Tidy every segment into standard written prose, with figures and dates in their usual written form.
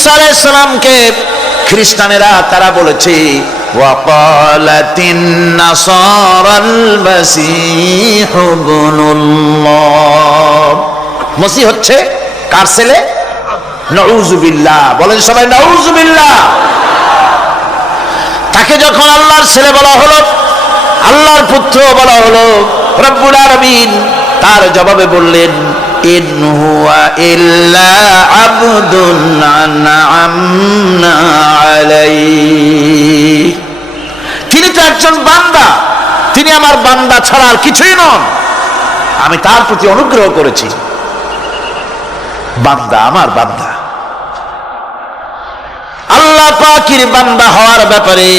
ঈসা আলাইহিস সালামকে খ্রিস্টানেরা তারা বলেছে ওয়াকালাতিন নাসারাল মাসীহ ইবনুল্লাহ, মসিহ হচ্ছে কার ছেলে? নাউযুবিল্লাহ, বলেন সবাই নাউযুবিল্লাহ। তাকে যখন আল্লাহর ছেলে বলা হলো, আল্লাহর পুত্র বলা হলো, রব্বুল আলামিন তার জবাবে বললেন ইন হুয়া ইল্লা আবদুন আনআমনা আলাইহি, তিনি তো একজন বান্দা, তিনি আমার বান্দা ছাড়া আর কিছুই নন, আমি তার প্রতি অনুগ্রহ করেছি। বান্দা, আমার বান্দা। আল্লাহ পাকের বান্দা হওয়ার ব্যাপারে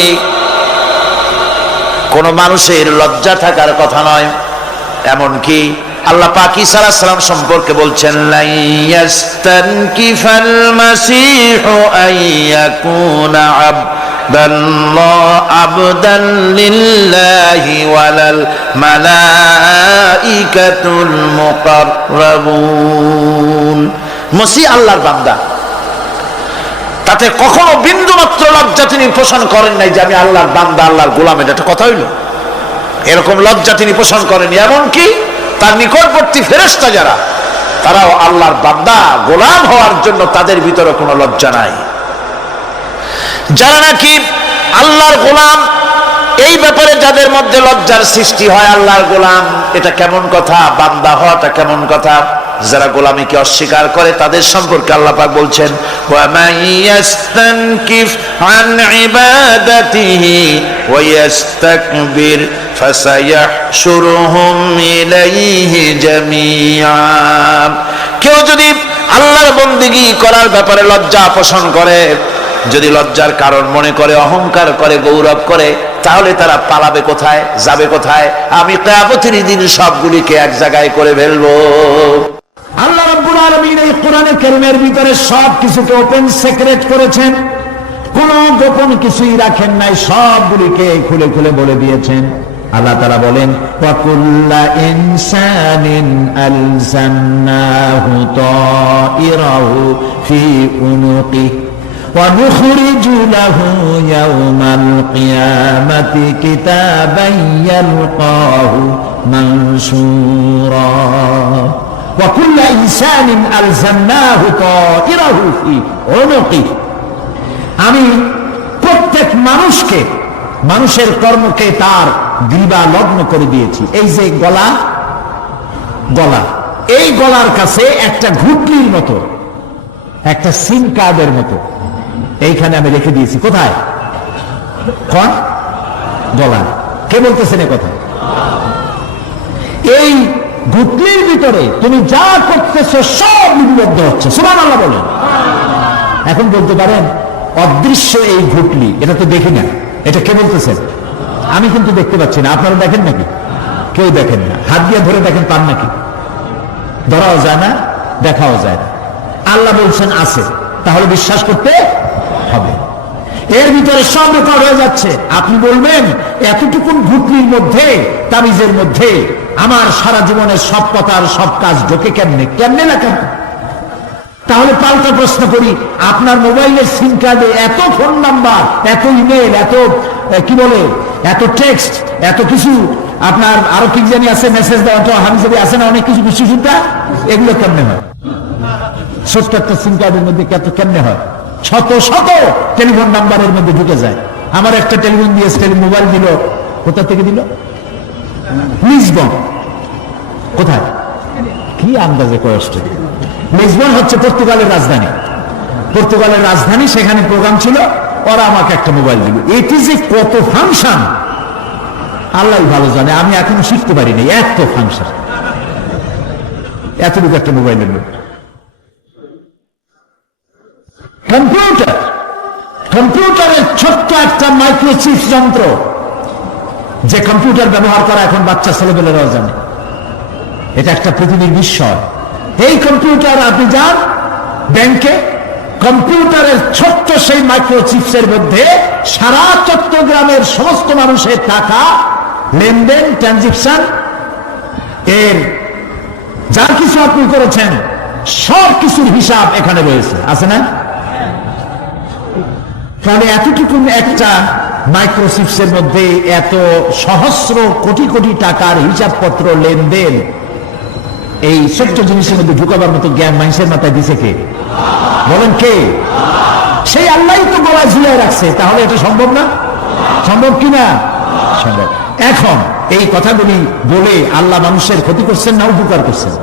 কোন মানুষের লজ্জা থাকার কথা নয়। এমনকি আল্লাহ পাক ঈসা আলাইহিস সালাম সম্পর্কে বলছেন লা ইয়াস্তানকিফাল মাসীহু আইয়াকুনা আবদান লিল্লাহি ওয়ালাল মালাইকাতুল মুকাররাবুন। মসিহ আল্লাহর বান্দা, তাতে কখনো বিন্দু মাত্র লজ্জা তিনি পোষণ করেন নাই যে আমি আল্লাহর বান্দা, আল্লাহর গোলাম। এটা কথা হইল? এরকম লজ্জা তিনি পোষণ করেন। এমনকি তার নিকটবর্তী ফেরেশতা যারা, তারাও আল্লাহর বান্দা গোলাম হওয়ার জন্য তাদের ভিতরে কোনো লজ্জা নাই। যারা নাকি আল্লাহর গোলাম, এই ব্যাপারে যাদের মধ্যে লজ্জার সৃষ্টি হয়, আল্লাহর গোলাম এটা কেমন কথা, বান্দা হওয়াটা কেমন কথা। যারা গোলামীকে অস্বীকার করে তাদের সম্পর্কে আল্লাহ পাক বলছেন ওয়া মান ইয়াস্তানকিফ আন ইবাদাতিহি ওয়া ইয়াস্তাকবির ফাসায়াহশুরুহুম ইলাইহি জামিআ। কেউ যদি আল্লাহর বন্দেগী করার ব্যাপারে লজ্জা পোষণ করে, যদি লজ্জার কারণ মনে করে, অহংকার করে, গৌরব করে, তাহলে তারা পালাবে কোথায়, যাবে কোথায়? আমি কিয়ামতের দিন সবগুলিকে এক জায়গায় করে ফেলবো। আল্লাহ রাব্বুল আলামিন এই কোরআনে কারীমের ভিতরে সব কিছুকে ওপেন সিক্রেট করেছেন, কোনো গোপন কিছুই রাখেন নাই, সবগুলিকে খুলে খুলে বলে দিয়েছেন। আল্লাহ তাআলা বলেন ওয়া কুল্লা ইনসানিন আলজামনাহু তাইরাহু ফি উনুকিহি ওয়া নুখরিজু লাহু ইয়াওমাল কিয়ামাতি কিতাবান ইয়ালকাহু মানসুরা ওয়া কুল্লা ইনসানিন আলজামনাহু তাইরাহু ফি উনুকিহি। আমি প্রত্যেক মানুষকে, মানুষের কর্মকে তার গ্রীবা লগ্ন করে দিয়েছি। এই যে গলা, এই গলার কাছে একটা ঘুটলির মতো, একটা সিম কার্ডের মতো এইখানে আমি রেখে দিয়েছি। কোথায়? কোন গলা? কে বলতেছেন এ কথা? এই ঘুটলির ভিতরে তুমি যা করতেছো সব লিপিবদ্ধ হচ্ছে। সুবহানাল্লাহ বলেন। এখন বলতে পারেন অদৃশ্য এই ঘুটলি, এটা তো দেখি না, এটা কে বলতেছেন? আমি কিন্তু দেখতে পাচ্ছি না। আপনারা দেখেন নাকি? কেউ দেখেন না। হাত দিয়ে ধরে দেখেন, পান নাকি? ধরাও যায় না, দেখাও যায় না। আল্লাহ বলছেন আছে, তাহলে বিশ্বাস করতে হবে। এর ভিতরে সব রেকর্ড হয়ে যাচ্ছে। আপনি বলবেন এতটুকুন ঘুটলির মধ্যে, তাবিজের মধ্যে আমার সারা জীবনের সব কথার সব কাজ ঢোকে কেমনে? কেমনে না কেন? তাহলে পাল্টা প্রশ্ন করি, আপনার মোবাইলের সিম কার্ডে এত ফোন নাম্বার, এত ইমেল, এত কি বলে, এত টেক্সট, এত কিছু, আপনার আরো কি জানি আছে, মেসেজ দেওয়া তো আমি যদি আছে না অনেক কিছু, বিশ্বসুদ্ধা, এগুলো কেমনে হয়? ছোট্ট একটা সিম কার্ডের মধ্যে কেমনে হয়? শত শত টেলিফোন নাম্বারের মধ্যে ঢুকে যায়। আমার একটা টেলিফোন দিয়ে মোবাইল দিল, কোথা থেকে দিল? লিসবন। কোথায়? কি আন্দাজে কষ্ট। লিসবন হচ্ছে পর্তুগালের রাজধানী। পর্তুগালের রাজধানী, সেখানে প্রোগ্রাম ছিল, ওরা আমাকে একটা মোবাইল দিল। এটি যে কত ফাংশন আল্লাহ ভালো জানে, আমি এখনো শিখতে পারিনি এত ফাংশন, এতটুকু একটা মোবাইলের মধ্যে। কম্পিউটারের ছোট্ট একটা মাইক্রোচিপ যন্ত্র, যে কম্পিউটার ব্যবহার করা এখন বাচ্চা ছেলেপেলেরাও জানে। এটা একটা পৃথিবীর বিস্ময়। এই কম্পিউটার, আপনি যান ব্যাংকে, কম্পিউটারের ছোট্ট সেই মাইক্রোচিপসের মধ্যে সারা চট্টগ্রামের সমস্ত মানুষের টাকা লেনদেন, ট্রানজেকশন, এর যা কিছু আপনি করেছেন সব কিছুর হিসাব এখানে রয়েছে, আছে না? তাহলে এতটুকু একটা মাইক্রোচিপসের মধ্যে এত সহস্র কোটি কোটি টাকার হিসাবপত্র লেনদেন এই ছোট্ট জিনিসের মধ্যে ঢুকাবার মতো জ্ঞান মানুষের মাথায় দিছে কে? বলেন কে? সেই আল্লাহই তো গলায় ঝুলিয়ে রাখছে। তাহলে এটা সম্ভব না? সম্ভব কিনা? সম্ভব। এখন এই কথাগুলি বলে আল্লাহ মানুষের ক্ষতি করছেন না উপকার করছেন?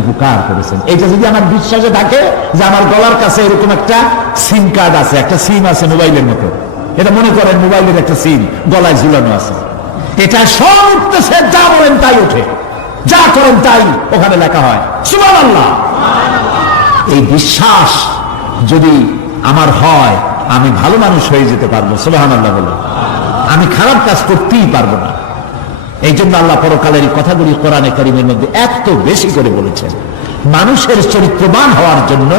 উপকার করেছেন। এটা যদি আমার বিশ্বাসে থাকে যে আমার গলার কাছে এরকম একটা সিম কার্ড আছে, একটা সিম আছে মোবাইলের মতো, এটা মনে করেন মোবাইলের একটা সিম গলায় ঝুলানো আছে, এটা সব উঠতেছে, যা বলেন তাই ওঠে, যা করেন তাই ওখানে লেখা হয়। সুবহানাল্লাহ। এই বিশ্বাস যদি আমার হয়, আমি ভালো মানুষ হয়ে যেতে পারবো। সুবহানাল্লাহ বলে আমি খারাপ কাজ করতেই পারবো না। এই জন্য আল্লাহ পরকালের এই কথাগুলি কোরআনে কারীমের মধ্যে এত বেশি করে বলেছেন। মানুষের চরিত্রবান হওয়ার জন্য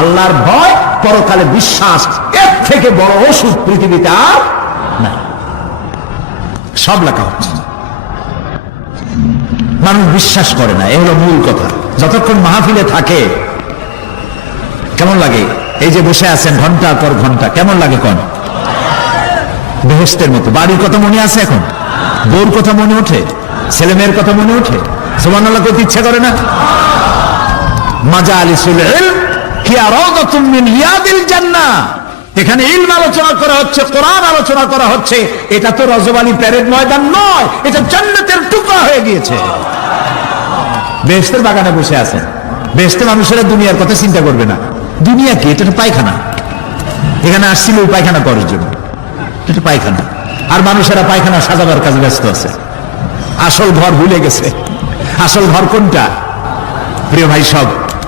আল্লাহর ভয়, পরকালে বিশ্বাস, এর থেকে বড় ওষুধ পৃথিবীতে আর না। সব লেখা হচ্ছে, মানুষ বিশ্বাস করে না, এ হলো মূল কথা। যতক্ষণ মাহফিলে থাকে কেমন লাগে? এই যে বসে আছেন ঘন্টার পর ঘন্টা, কেমন লাগে? কোন বেহেশতের মতো। বাড়ির কথা মনে আছে এখন? বউর কথা মনে ওঠে? ছেলে মেয়ের কথা মনে ওঠে? সুবহানাল্লাহ করতে ইচ্ছা করে না? মাজালিসুল ইলম হিয়া রাওদাতুম মিন রিয়াদিল জান্নাহ। এখানে ইলম আলোচনা করা হচ্ছে, কোরআন আলোচনা করা হচ্ছে। এটা তো রজবালি প্যারেড ময়দান নয়, এটা জান্নাতের টুকরা হয়ে গিয়েছে। বেহেশতের বাগানে বসে আছেন। বেহেশতের মানুষেরা দুনিয়ার কথা চিন্তা করবে না। দুনিয়া কি? এটা তো পায়খানা। এখানে আসছিল পায়খানা করার জন্য, এটা পায়খানা। আর মানুষেরা পায়খানা সাজাবার কাজে ব্যস্ত আছে, আসল ঘর ভুলে গেছে। আসল ঘর কোনটা? প্রিয় ভাই, সব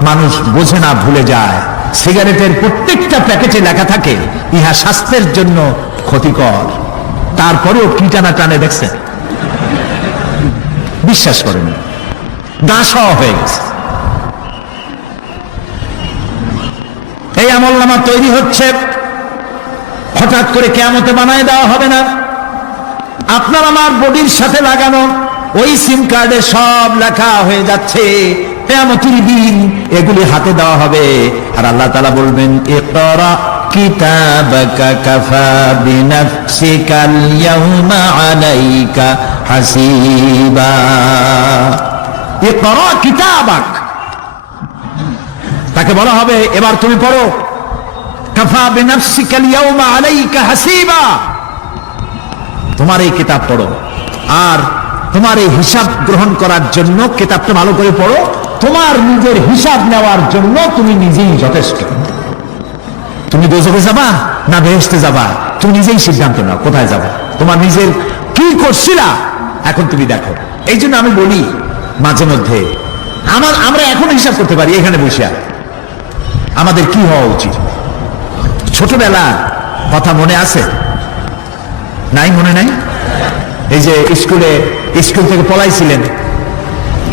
মানুষ বোঝে না, ভুলে যায়। সিগারেটের প্রত্যেকটা প্যাকেটে লেখা থাকে ইহা স্বাস্থ্যের জন্য ক্ষতিকর, তারপরেও কি টানা টানে দেখছেন? বিশ্বাস করেন, দাস হয়ে গেছে। এই আমলনামা তৈরি হচ্ছে, হঠাৎ করে কিয়ামতে বানায় দেওয়া হবে না। আপনার আমার বডির সাথে লাগানো ওই সিম কার্ডে সব লেখা হয়ে যাচ্ছে। কিয়ামতের দিন এগুলি হাতে দেওয়া হবে, আর আল্লাহ তাআলা বলবেন, ইকরা কিতাবাকা কাফা বিনাফসিকাল ইয়াউমা আলাইকা হাসিবা। ইকরা কিতাবাক, তাকে বলা হবে এবার তুমি পড়ো। কাফা বিনাফসিকাল ইয়াউমা আলাইকা হাসিবা, তোমার এই কিতাব পড়ো, আর তোমার এই হিসাব গ্রহণ করার জন্য কিতাবটা ভালো করে পড়ো। তোমার নিজের হিসাব নেওয়ার জন্য তুমি নিজেই যথেষ্ট। তুমি দোজখে যাবা না বেহেশতে যাবা, তুমি নিজেই সিদ্ধান্ত নাও কোথায় যাবা। তোমার নিজের কি করছিলা এখন তুমি দেখো। এই জন্য আমি বলি মাঝে মধ্যে আমরা এখন হিসাব করতে পারি এখানে বসে। আমাদের কি হওয়া উচিত? ছোটবেলা কথা মনে আছে? নাই? মনে নাই? এই যে স্কুল থেকে পলাইছিলেন,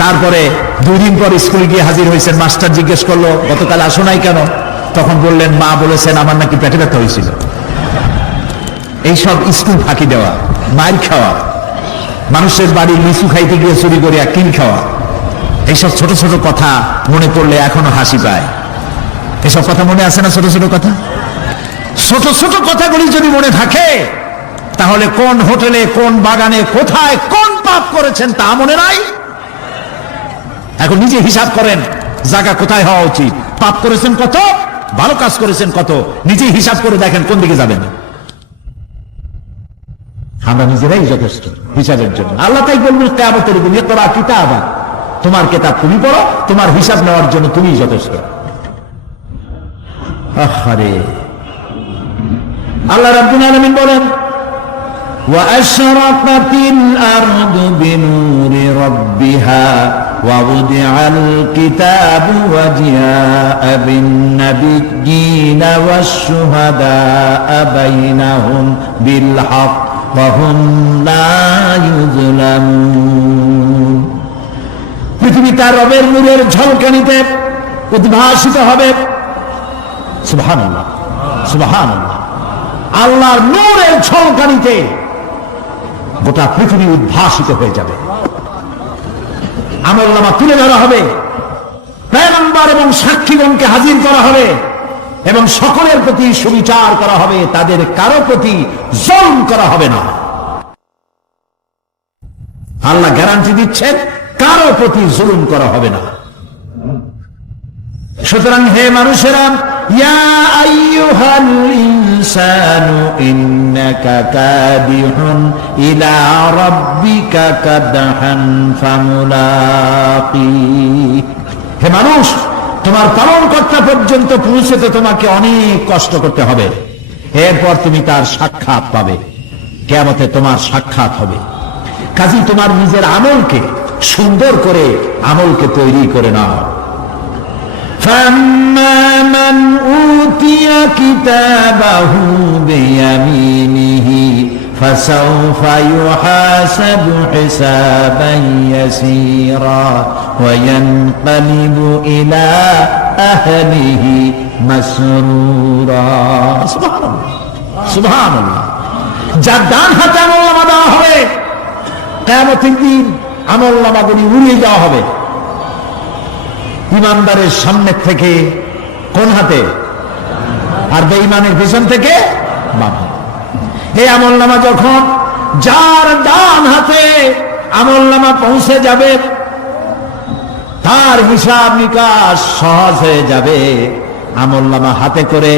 তারপরে 2 দিন পর স্কুলে গিয়ে হাজির হয়েছেন, মাস্টার জিজ্ঞেস করলো গতকাল আসো নাই কেন? তখন বললেন মা বলেছেন আমার নাকি পেটে ব্যথা হয়েছিল। এইসব স্কুল ফাঁকি দেওয়া, মার খাওয়া, মানুষের বাড়ি লিচু খাইতে গিয়ে চুরি করে কিল খাওয়া, এইসব ছোট ছোট কথা মনে পড়লে এখনো হাসি পায়। এসব কথা মনে আছে না? ছোট ছোট কথা, ছোট ছোট কথাগুলি যদি মনে থাকে, তাহলে কোন হোটেলে, কোন বাগানে, কোথায় কোন পাপ করেছেন তা মনে নাই। এখন নিজে হিসাব করেন জায়গা কোথায় হওয়া উচিত, পাপ করেছেন কত, ভালো কাজ করেছেন কত, নিজে হিসাব করে দেখেন কোন দিকে যাবেন। আমরা নিজেরাই যথেষ্ট হিসাবের জন্য। আল্লাহ তাই বলবেন কিয়ামতের দিন, ইকরা কিতাবা, তোমার কিতাব তুমি পড়ো, তোমার হিসাব নেওয়ার জন্য তুমিই যথেষ্ট। আহারে, আল্লাহ রাব্বুল আলামিন বলেন, وأشرقت الأرض بنور ربها ووضع الكتاب وجاء بالنبيين والشهداء بينهم بالحق وهم لا يظلمون। পৃথিবী তার রবের নূরের ঝলকানিতে উদ্ভাসিত হবে। সুবহানাল্লাহ, সুবহানাল্লাহ। আল্লাহর নূরের ঝলকানিতে গোটা পৃথিবী উদ্ভাসিত হয়ে যাবে। আমলনামা তুলে ধরা হবে, পয়গম্বর এবং সাক্ষীগণকে হাজির করা হবে। এবং সকলের প্রতি সুবিচার করা হবে, তাদের কারো প্রতি জুলুম করা হবে না। আল্লাহ গ্যারান্টি দিচ্ছেন কারো প্রতি জুলুম করা হবে না। সুতরাং হে মানুষেরা, ইয়া আইয়ুহাল ইনসানু ইন্নাকা কাদিহুন ইলা রাব্বিকা কাদহান ফামুলাকি। হে মানুষ, তোমার পালনকর্তা পর্যন্ত পৌঁছতে তোমাকে অনেক কষ্ট করতে হবে, এরপর তুমি তার সাক্ষাৎ পাবে, কিয়ামতে তোমার সাক্ষাৎ হবে। কাজী তোমার নিজের আমলকে সুন্দর করে আমলকে তৈরি করে নাও। فَأَمَّا مَنْ أُوتِيَ كِتَابَهُ بِيَمِينِهِ فَسَوْفَ يُحَاسَبُ حِسَابًا يَسِيرًا وَيَنْقَلِبُ إِلَى أَهْلِهِ مسرورا। সুবহানাল্লাহ। যার ডান হাতে আমলনামা দেওয়া হবে, কিয়ামতের দিন আমলনামাগুলি উড়িয়ে দেওয়া হবে ইমানদারের সামনে থেকে কোন হাতে, আর বেঈমানের পিছন থেকে বাম হাতে। এই আমলনামা যখন যার ডান হাতে আমলনামা পৌঁছে যাবে, তার হিসাব নিকাশ সহজ হয়ে যাবে। আমলনামা হাতে করে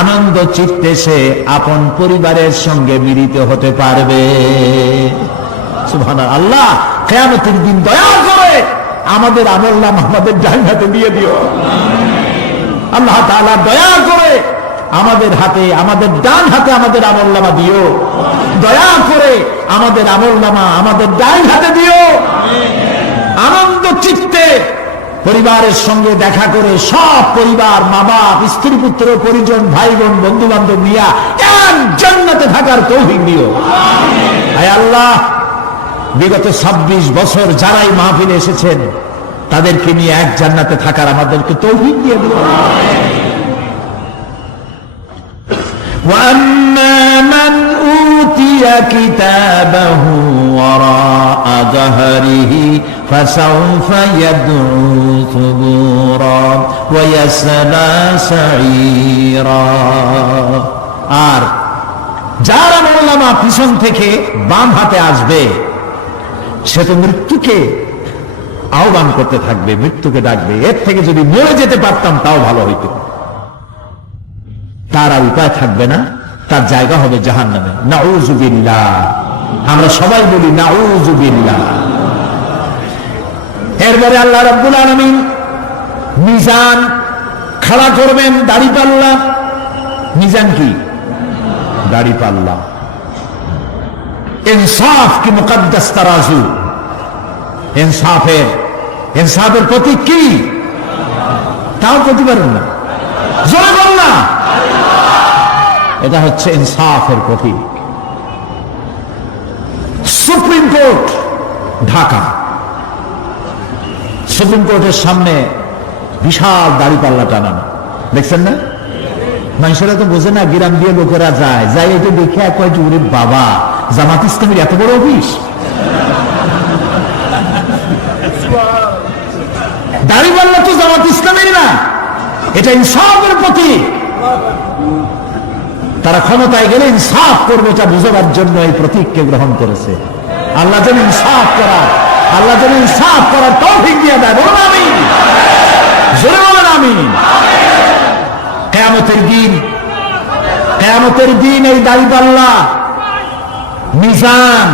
আনন্দ চিত্তে সে আপন পরিবারের সঙ্গে মিলিত হতে পারবে। সুবহানাল্লাহ। আল্লাহ কিয়ামতের দিন দয়া করে আমাদের আমলনামা আমাদের ডান হাতে দিয়ে দিও। আল্লাহ তাআলা দয়া করে আমাদের হাতে, আমাদের ডান হাতে আমাদের আমলনামা দিও। দয়া করে আমাদের আমলনামা আমাদের ডান হাতে দিও। আনন্দ চিত্তে পরিবারের সঙ্গে দেখা করে সব পরিবার, মা বাপ, স্ত্রী পুত্র পরিজন, ভাই বোন, বন্ধু বান্ধব নিয়ে এক জান্নাতে থাকার তৌফিক দিও। আয় আল্লাহ, বিগত 26 বছর যারাই মাহফিলে এসেছেন তাদেরকে নিয়ে এক জান্নাতে থাকার আমাদেরকে তৌফিক দিয়ে দিও। وَأَمَّا مَنْ أُوتِيَ كِتَابَهُ وَرَاءَ ظَهْرِهِ فَسَوْفَ يَدْعُو ثُبُورًا وَيَصْلَى سَعِيرًا। আর যার আমলনামা পিছন থেকে বাম হাতে আসবে, সে তো মৃত্যুকে আহ্বান করতে থাকবে, মৃত্যুকে ডাকবে। এর থেকে যদি মরে যেতে পারতাম তাও ভালো হইতো। তার আর উপায় থাকবে না, তার জায়গা হবে জাহান্নামে। নাউযুবিল্লাহ। আমরা সবাই বলি নাউযুবিল্লাহ। এরপরে আল্লাহ রাব্বুল আলামিন মিজান খাড়া করবেন, দাড়িপাল্লা। মিজান কি? দাড়িপাল্লা। ইনসাফ কি মুকদ্দাস তারাজু। ইনসাফের প্রতীক কি? তাও বলতে পারেন না, জোরে বল না। এটা হচ্ছে ইনসাফের প্রতীক। সুপ্রিম কোর্ট ঢাকা, সুপ্রিম কোর্টের সামনে বিশাল দাড়িপাল্লা টানানো, দেখছেন না? মানুষেরা তো বোঝে না, গ্রাম দিয়ে লোকেরা যায়, যাই এটা দেখে কয় যে ওরে বাবা, জামাত ইসলামের এত বড় অফিস। দাড়িপাল্লা তো জামাত ইসলামের না, এটা ইনসাফের প্রতীক। তারা ক্ষমতায় গেলে ইনসাফ করবে এটা বুঝাবার জন্য এই প্রতীককে গ্রহণ করেছে। আল্লাহ যেন ইনসাফ করার তৌফিক দিয়ে দেয়। বলুন আমিন, জোরে বলুন আমিন। কিয়ামতের দিন এই দাড়িপাল্লা মিজান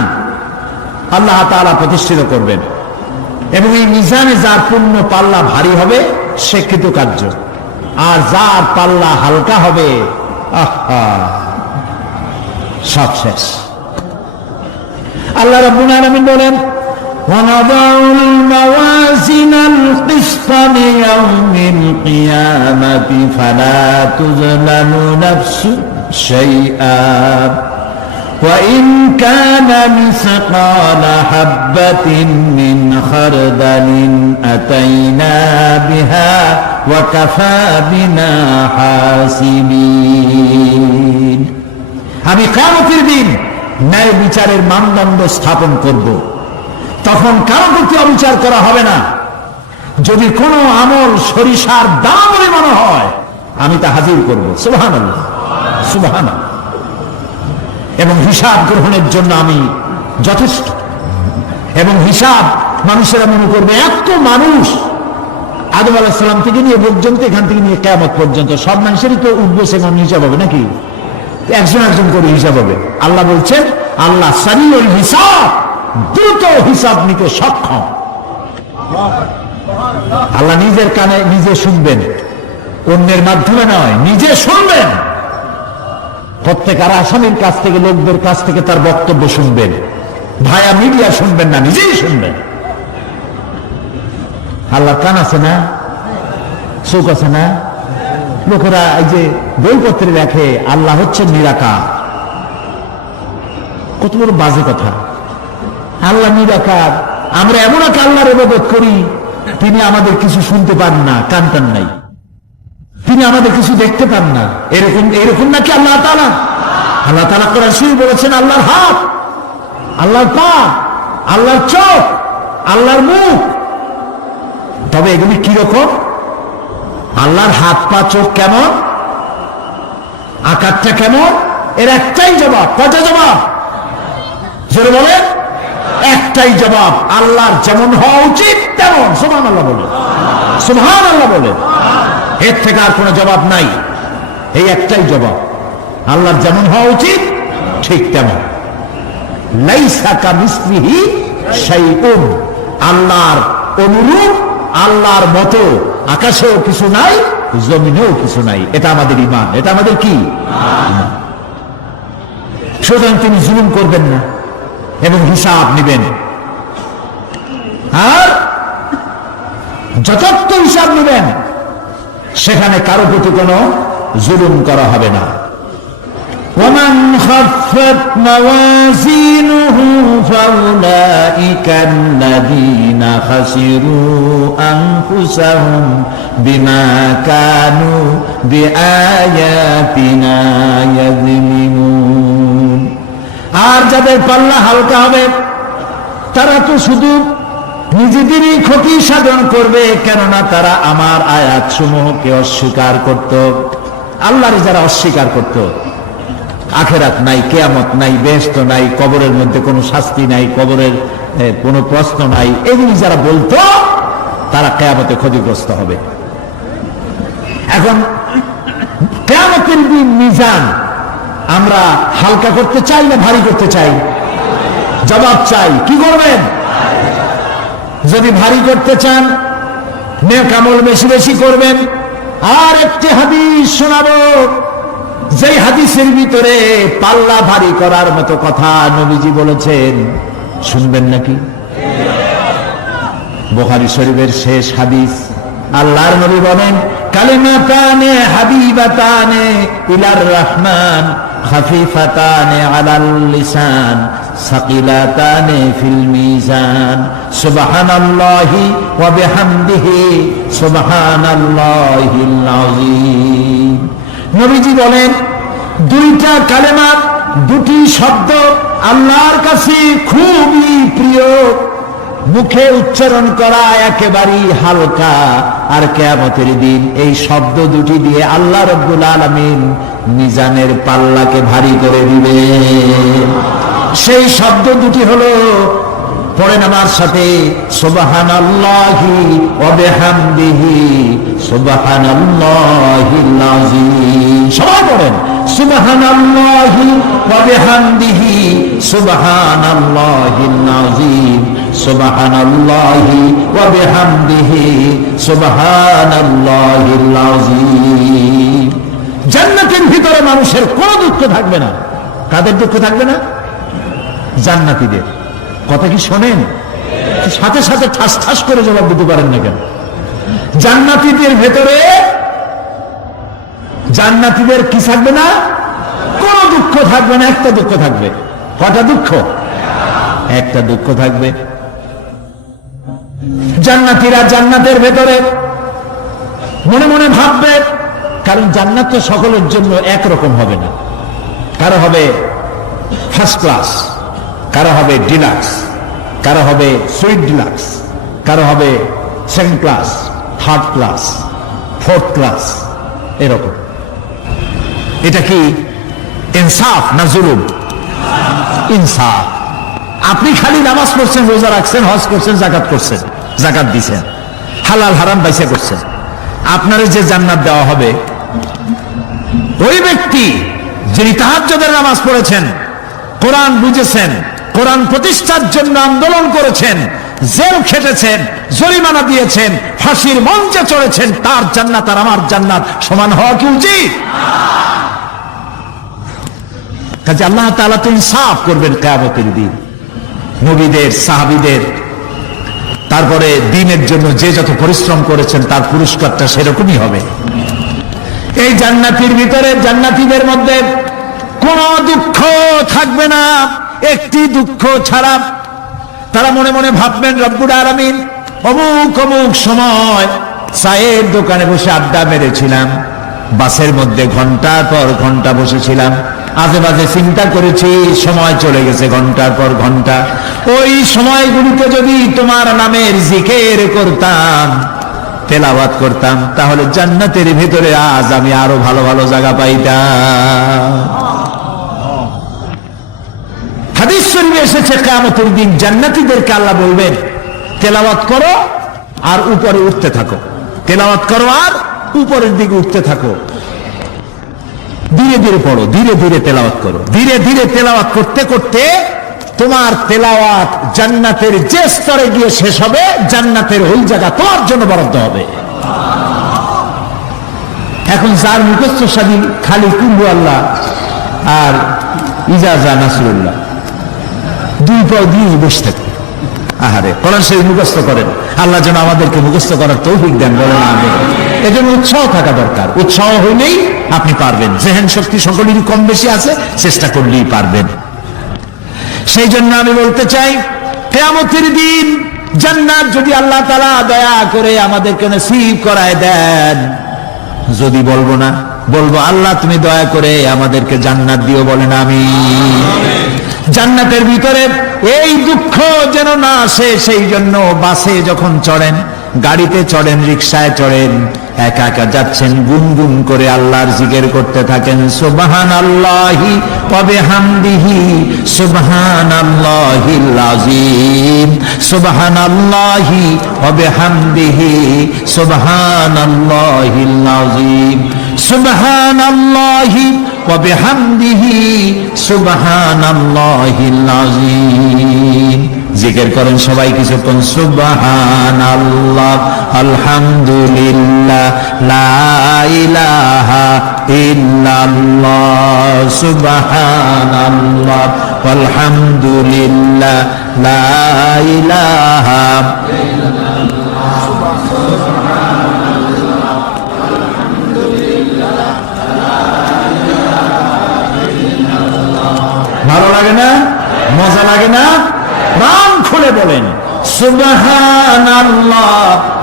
আল্লাহ তাআলা প্রতিষ্ঠিত করবেন, এবং এই মিজানে যার পুণ্য পাল্লা ভারী হবে সে কৃতকার্য, আর যার পাল্লা হালকা হবে সব শেষ। আল্লাহ রাব্বুল আলামিন বলেন, وَنَضَعُ الْمَوَازِينَ الْقِسْطَ لِيَوْمِ الْقِيَامَةِ فَلَا تُظْلَمُ نَفْسٌ شَيْئًا وَإِنْ كَانَ مِثْقَالَ حَبَّةٍ مِّنْ خَرْدَلٍ أَتَيْنَا بِهَا وَكَفَى بِنَا حَاسِبِينَ। আমি কিয়ামতের দিন ন্যায় বিচারের মানদণ্ড স্থাপন করব। তখন কারো প্রতি অবিচার করা হবে না। যদি কোনো আমল সরিষার দাম বলে মনে হয়, আমি তা হাজির করবো। সুবহানাল্লাহ, সুবহানাল্লাহ। এবং হিসাব গ্রহণের জন্য আমি যথেষ্ট। এবং হিসাব মানুষেরা মনে করবে এত মানুষ, আদম আলাইহিস সালাম থেকে নিয়ে পর্যন্ত, এখান থেকে নিয়ে কিয়ামত পর্যন্ত সব মানুষেরই তো উঠবে সেখানে হিসাব হবে নাকি? একজন একজন করে হিসাব হবে। আল্লাহ বলছেন আল্লাহ সারিউল হিসাব, দ্রুত হিসাব নিতে সক্ষম। আল্লাহ নিজের কানে নিজে শুনবেন, অন্যের মাধ্যমে নয়, নিজে শুনবেন। প্রত্যেক আর আসামির কাছ থেকে, লোকদের কাছ থেকে তার বক্তব্য শুনবেন, ভায়া মিডিয়া শুনবেন না, নিজেই শুনবেন। আল্লাহর কান আছে না, চোখ আছে না? লোকেরা এই যে বইপত্রে দেখে আল্লাহ হচ্ছে নিরাকার, কত বড় বাজে কথা। আল্লাহ নিরাকার, আমরা এমন এক আল্লাহর ইবাদত করি, তিনি আমাদের কিছু শুনতে পান না, কান টান নাই, তিনি আমাদের কিছু দেখতে পান না। এরকম এরকম নাকি আল্লাহ তাআলা? আল্লাহ তাআলা কোরআন শরীফে বলেছেন আল্লাহর হাত, আল্লাহর পা, আল্লাহর চোখ, আল্লাহর মুখ। তবে এগুলি কিরকম? আল্লাহর হাত, পা, চোখ কেমন, আকারটা কেমন? এর একটাই জবাব। কয়টা জবাব? জোরে বলেন। একটাই জবাব, আল্লাহর যেমন হওয়া উচিত তেমন। সুবহানাল্লাহ বলেন, সুবহানাল্লাহ বলেন। এর থেকে আর কোনো জবাব নাই, এই একটাই জবাব, আল্লাহর যেমন হওয়া উচিত ঠিক তেমন। লাইসা কামিসলিহি শাইউন, আল্লাহর অনুরূপ, আল্লাহর মতো আকাশেও কিছু নাই, জমিনেও কিছু নাই। এটা আমাদের ঈমান, এটা আমাদের কি? সুতরাং তিনি জুলুম করবেন না এবং হিসাব নেবেন, আর যথার্থ হিসাব নেবেন। সেখানে কারো প্রতি কোনো জুলুম করা হবে না। ومن خفت موازينه فأولئك الذين خسروا أنفسهم بما كانوا بآياتنا يظلمون। আর যাদের পাল্লা হালকা হবে তারা তো শুধু নিজেদেরই ক্ষতি সাধন করবে, কেননা তারা আমার আয়াত সমূহকে অস্বীকার করত। আল্লাহর যারা অস্বীকার করত, আখেরাত নাই, কিয়ামত নাই, বেহেশত নাই, কবরের মধ্যে কোনো শাস্তি নাই, কবরের কোনো প্রশ্ন নাই, এগুলি যারা বলতো তারা কিয়ামতে ক্ষতিগ্রস্ত হবে। এখন কিয়ামতের দিন মিজান আমরা হালকা করতে চাই না ভারী করতে চাই? জবাব চাই। কি করবেন? যদি ভারী করতে চান, নেক আমল বেশি বেশি করবেন। আর একটি হাদিস শোনাবো, যেই হাদিসের ভিতরে পাল্লা ভারী করার মতো কথা নবীজি বলেছেন। শুনবেন নাকি? বুখারী শরীফের শেষ হাদিস। আল্লাহর নবী বলেন, কালিমাতানে হাবিবাতানে ইলার রহমান খাফিফাতানে আলাল লিসান সাকিলাতানে ফিল মিজান সুবহানাল্লাহি ওয়া বিহামদিহি সুবহানাল্লাহিল আযীম। নবীজি বলেন, দুইটা কালেমা, দুটি শব্দ আল্লাহর কাছে খুবই প্রিয়, মুখে উচ্চারণ করা একেবারেই হালকা। আর কিয়ামতের দিন এই শব্দ দুটি দিয়ে আল্লাহ রাব্বুল আলামিন মিজানের পাল্লাকে ভারী করে দিবেন। সেই শব্দ দুটি হলো, পড়েন আমার সাথে, সুবহানাল্লাহি ওয়া বিহামদিহি সুবহানাল্লাহিল আযীম। সবাই পড়েন, সুবহানাল্লাহি ওয়া বিহামদিহি সুবহানাল্লাহিল আযীম সুবহানাল্লাহি ওয়া বিহামদিহি সুবহানাল্লাহিল আযীম। জান্নাতের ভিতরে মানুষের কোনো দুঃখ থাকবে না। কাদের দুঃখ থাকবে না? জান্নাতীদের। কথা কি শোনেন? সাথে সাথে ঠাস ঠাস করে জবাব দিতে পারেন না কেন? জান্নাতীদের ভেতরে, জান্নাতীদের কি থাকবে না? কোন দুঃখ থাকবে না। একটা দুঃখ থাকবে। কটা দুঃখ? একটা দুঃখ থাকবে। জান্নাতীরা জান্নাতের ভেতরে মনে মনে ভাববে, কারণ জান্নাত তো সকলের জন্য একরকম হবে না। কারো হবে ফার্স্ট ক্লাস, কারো হবে ডিলাক্স, কারো হবে সুইট ডিলাক্স, কারো হবে second class, third class, fourth class, এরকম। এটা কি ইনসাফ না জুলুম? ইনসাফ। আপনি খালি নামাজ পড়ছেন, রোজা রাখছেন, হজ করছেন, জাকাত করছেন, জাকাত দিছেন, হালাল হারাম বাইসা করছেন, আপনারে যে জান্নাত দেওয়া হবে ওই ব্যক্তি যিনি তাহাজ্জুদের নামাজ পড়েছেন, কোরআন বুঝেছেন, কোরআন প্রতিষ্ঠার জন্য আন্দোলন করেছেন, জেল খেটেছেন, জরিমানা দিয়েছেন, ফাঁসির মঞ্চে চড়েছেন, তার জান্নাত আর আমার জান্নাত সমান হওয়া কি উচিত? কাজে আল্লাহ তাআলা তো ইনসাফ করবেন কিয়ামতের দিন। নবীদের, সাহাবীদের, তারপরে দ্বীনের জন্য যে যত পরিশ্রম করেছেন তার পুরস্কারটা সেরকমই হবে। এই জান্নাতের ভিতরে, জান্নাতীদের মধ্যে কোনো দুঃখ থাকবে না, একটি দুঃখ ছাড়া। তারা মনে মনে ভাববেন, রব্বুল আলামিন অমুক অমুক সময় চায়ের দোকানে বসে আড্ডা মেরেছিলাম, বাসের মধ্যে ঘন্টার পর ঘন্টা বসেছিলাম, আজে বাজে চিন্তা করেছি, সময় চলে গেছে ঘন্টার পর ঘন্টা। ওই সময়গুলিতে যদি তোমার নামের জিকির করতাম, তেলাওয়াত করতাম, তাহলে জান্নাতের ভিতরে আজ আমি আরো ভালো ভালো জায়গা পাইতাম। হাদিস শরীফে এসেছে কিয়ামতের দিন জান্নাতীদেরকে আল্লাহ বলবেন, তেলাওয়াত করো আর উপরে উঠতে থাকো, তেলাওয়াত করো আর উপরের দিকে উঠতে থাকো, ধীরে ধীরে পড়ো, ধীরে ধীরে তেলাওয়াত করো। ধীরে ধীরে তেলাওয়াত করতে করতে তোমার তেলাওয়াত জান্নাতের যে স্তরে গিয়ে শেষ হবে, জান্নাতের ওই জায়গা তোমার জন্য বরাদ্দ হবে। এখন যার মুখস্থশালী খালি কুল্লু আল্লাহ আর ইজাজা নাসরুল্লাহ, দুই পাও দিয়ে বসে থাকে, আহারে কোরআন শরীফ মুখস্থ করেন, আল্লাহ যেন আমাদেরকে মুখস্থ করার তৌফিক দেন, বলেন আমিন। এজন্য উৎসাহ থাকা দরকার, উৎসাহ হইলেই আপনি পারবেন। জেহেন শক্তি সকলেরই কম বেশি আছে, চেষ্টা করলেই পারবেন। সেই জন্য আমি বলতে চাই, কিয়ামতের দিন জান্নাত যদি আল্লাহ তাআলা দয়া করে আমাদেরকে নসিব করায় দেন, যদি বলবো না, বলবো আল্লাহ তুমি দয়া করে আমাদেরকে জান্নাত দিও, বলেন আমিন। জান্নাতের ভিতরে এই দুঃখ যেন না আসে, সেই জন্য বাসে যখন চড়েন, গাড়িতে চড়েন, রিকশায় চড়েন, একা একা যাচ্ছেন, গুনগুন করে আল্লাহর জিকির করতে থাকেন, সুবহানাল্লাহি ওয়া বিহামদিহি সুবহানাল্লাহিল আযীম, সুবহানাল্লাহি ওয়া বিহামদিহি সুবহানাল্লাহিল আযীম, সুবহানাল্লাহি ওয়া বিহামদিহি সুবহানাল্লাহিল আযীম। জিকির করেন সবাই কিছুক্ষণ, সুবহানাল্লাহ, আলহামদুলিল্লাহ, লা ইলাহা ইল্লাল্লাহ, সুবহানাল্লাহ, আলহামদুলিল্লাহ, লা ইলাহা ইল্লাল্লাহ, ভালো লাগে না? মজা লাগে না? প্রাণ খুলে বলেন, সুবহানাল্লাহ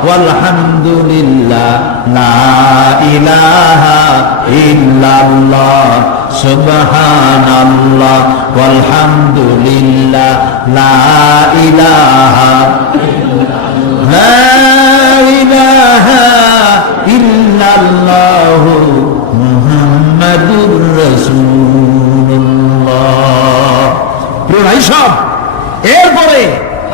ওয়ালহামদুলিল্লাহ, লা ইলাহা ইল্লাল্লাহ, সুবহানাল্লাহ ওয়ালহামদুলিল্লাহ, লা ইলাহা ইল্লাল্লাহ, মুহাম্মাদুর রাসূলুল্লাহ। প্রিয় ভাই সব, এরপরে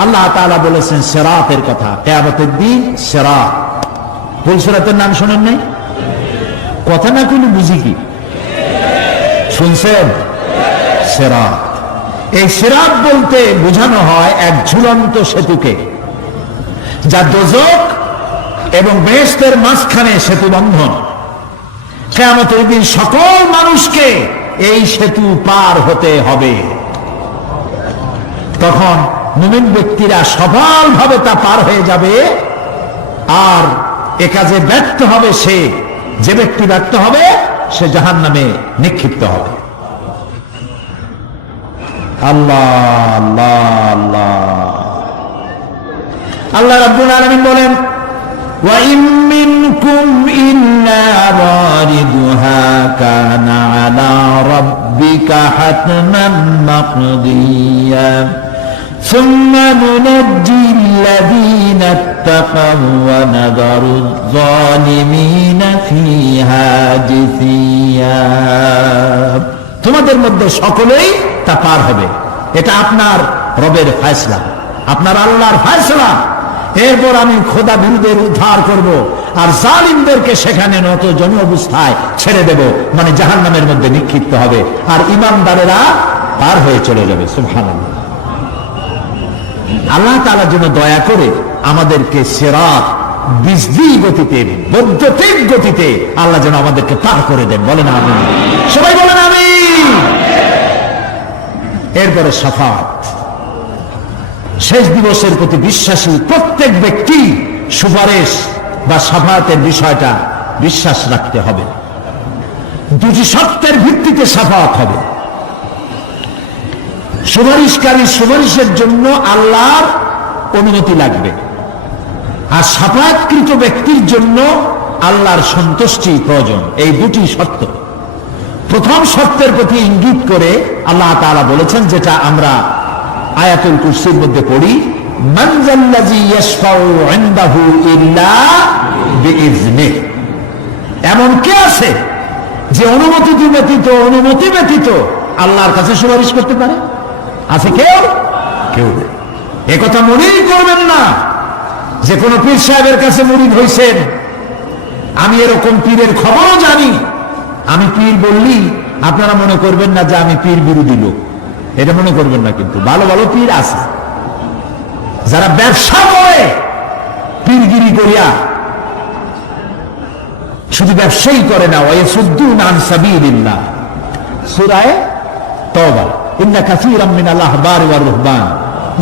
আল্লাহ তাআলা বলেছেন সিরাতের কথা, কিয়ামতের দিন সিরাত। কোন সিরাতের নাম শোনেন নাই? কথা না কইলে বুঝি কি? শুনছেন? সিরাত। এই সিরাত বলতে বোঝানো হয় এক ঝুলন্ত সেতুকে, যা দোজখ এবং বেহেশতের মাঝখানে সেতু বন্ধন। কিয়ামতের দিন সকল মানুষকে এই সেতু পার হতে হবে। তখন মুমিন ব্যক্তিরা সফলভাবে তা পার হয়ে যাবে, আর এ কাজে ব্যর্থ হবে সে, যে ব্যক্তি ব্যর্থ হবে সে জাহান্নামে নিক্ষিপ্ত হবে। আল্লাহ আল্লাহ আল্লাহ। আল্লাহ রাব্বুল আলামিন বলেন, ওয়া ইন মিনকুম ইল্লা ওয়ারিদুহা কানা আলা রাব্বিকা হাতমান মাকদিয়া ثم ننجي الذين اتقوا ونذر الظالمين فيها جثيا। তোমাদের মধ্যে সকলেই তা পার হবে, এটা আপনার রবের ফয়সালা, আপনার আল্লাহর ফয়সালা। এরপর আমি খোদা বিরুদ্ধের উদ্ধার করব, আর জালিমদেরকে সেখানে নত জন অবস্থায় ছেড়ে দেব, মানে জাহান্নামের মধ্যে নিক্ষিপ্ত হবে, আর ইমানদারেরা পার হয়ে চলে যাবে। সুবহানাল্লাহ। আল্লাহ তাআলার জন্য দয়া করে আমাদেরকে সিরাত বিজলি গতিতে, বৈদ্যুতিক গতিতে আল্লাহ যেন আমাদেরকে পার করে দেন। বলেন আমিন, সবাই বলেন আমিন। এরপরে শাফাত, শেষ দিবসের প্রতি বিশ্বাসী প্রত্যেক ব্যক্তি সুপারিশ বা শাফাতের বিষয়টা বিশ্বাস রাখতে হবে। দুটি শর্তের ভিত্তিতে শাফাত হবে। সুপারিশকারী সুপারিশের জন্য আল্লাহর অনুমতি লাগবে, আর শাফায়াতকৃত ব্যক্তির জন্য আল্লাহর সন্তুষ্টি প্রয়োজন। এই দুটি শর্ত। প্রথম শর্তের প্রতি ইঙ্গিত করে আল্লাহ তাআলা বলেছেন, যেটা আমরা আয়াতুল কুরসির মধ্যে পড়ি, মান যাল্লাযী ইয়াশফাউ ইনদাহু ইল্লা বিইজনিহি। এমন কে আছে যে অনুমতি ব্যতীত আল্লাহর কাছে সুপারিশ করতে পারে? আছে কেউ? কেউ নেই। একথা মনেই করবেন না যে কোন পীর সাহেবের কাছে মুরিদ হইছেন, আমি এরকম পীরের খবরও জানি, আমি পীর বললি আপনারা মনে করবেন না যে আমি পীর বিরোধী লোক, এটা মনে করবেন না। কিন্তু ভালো ভালো পীর আছে যারা ব্যবসা করে পীরগিরি করিয়া, শুধু ব্যবসায়ী করে না, ওয়ায়াসুদ্দুনা আন সাবিলিল্লাহ। সূরা তাওবা, ইন্না কাসীরাম মিনাল আহবারি ওয়ার রুহবান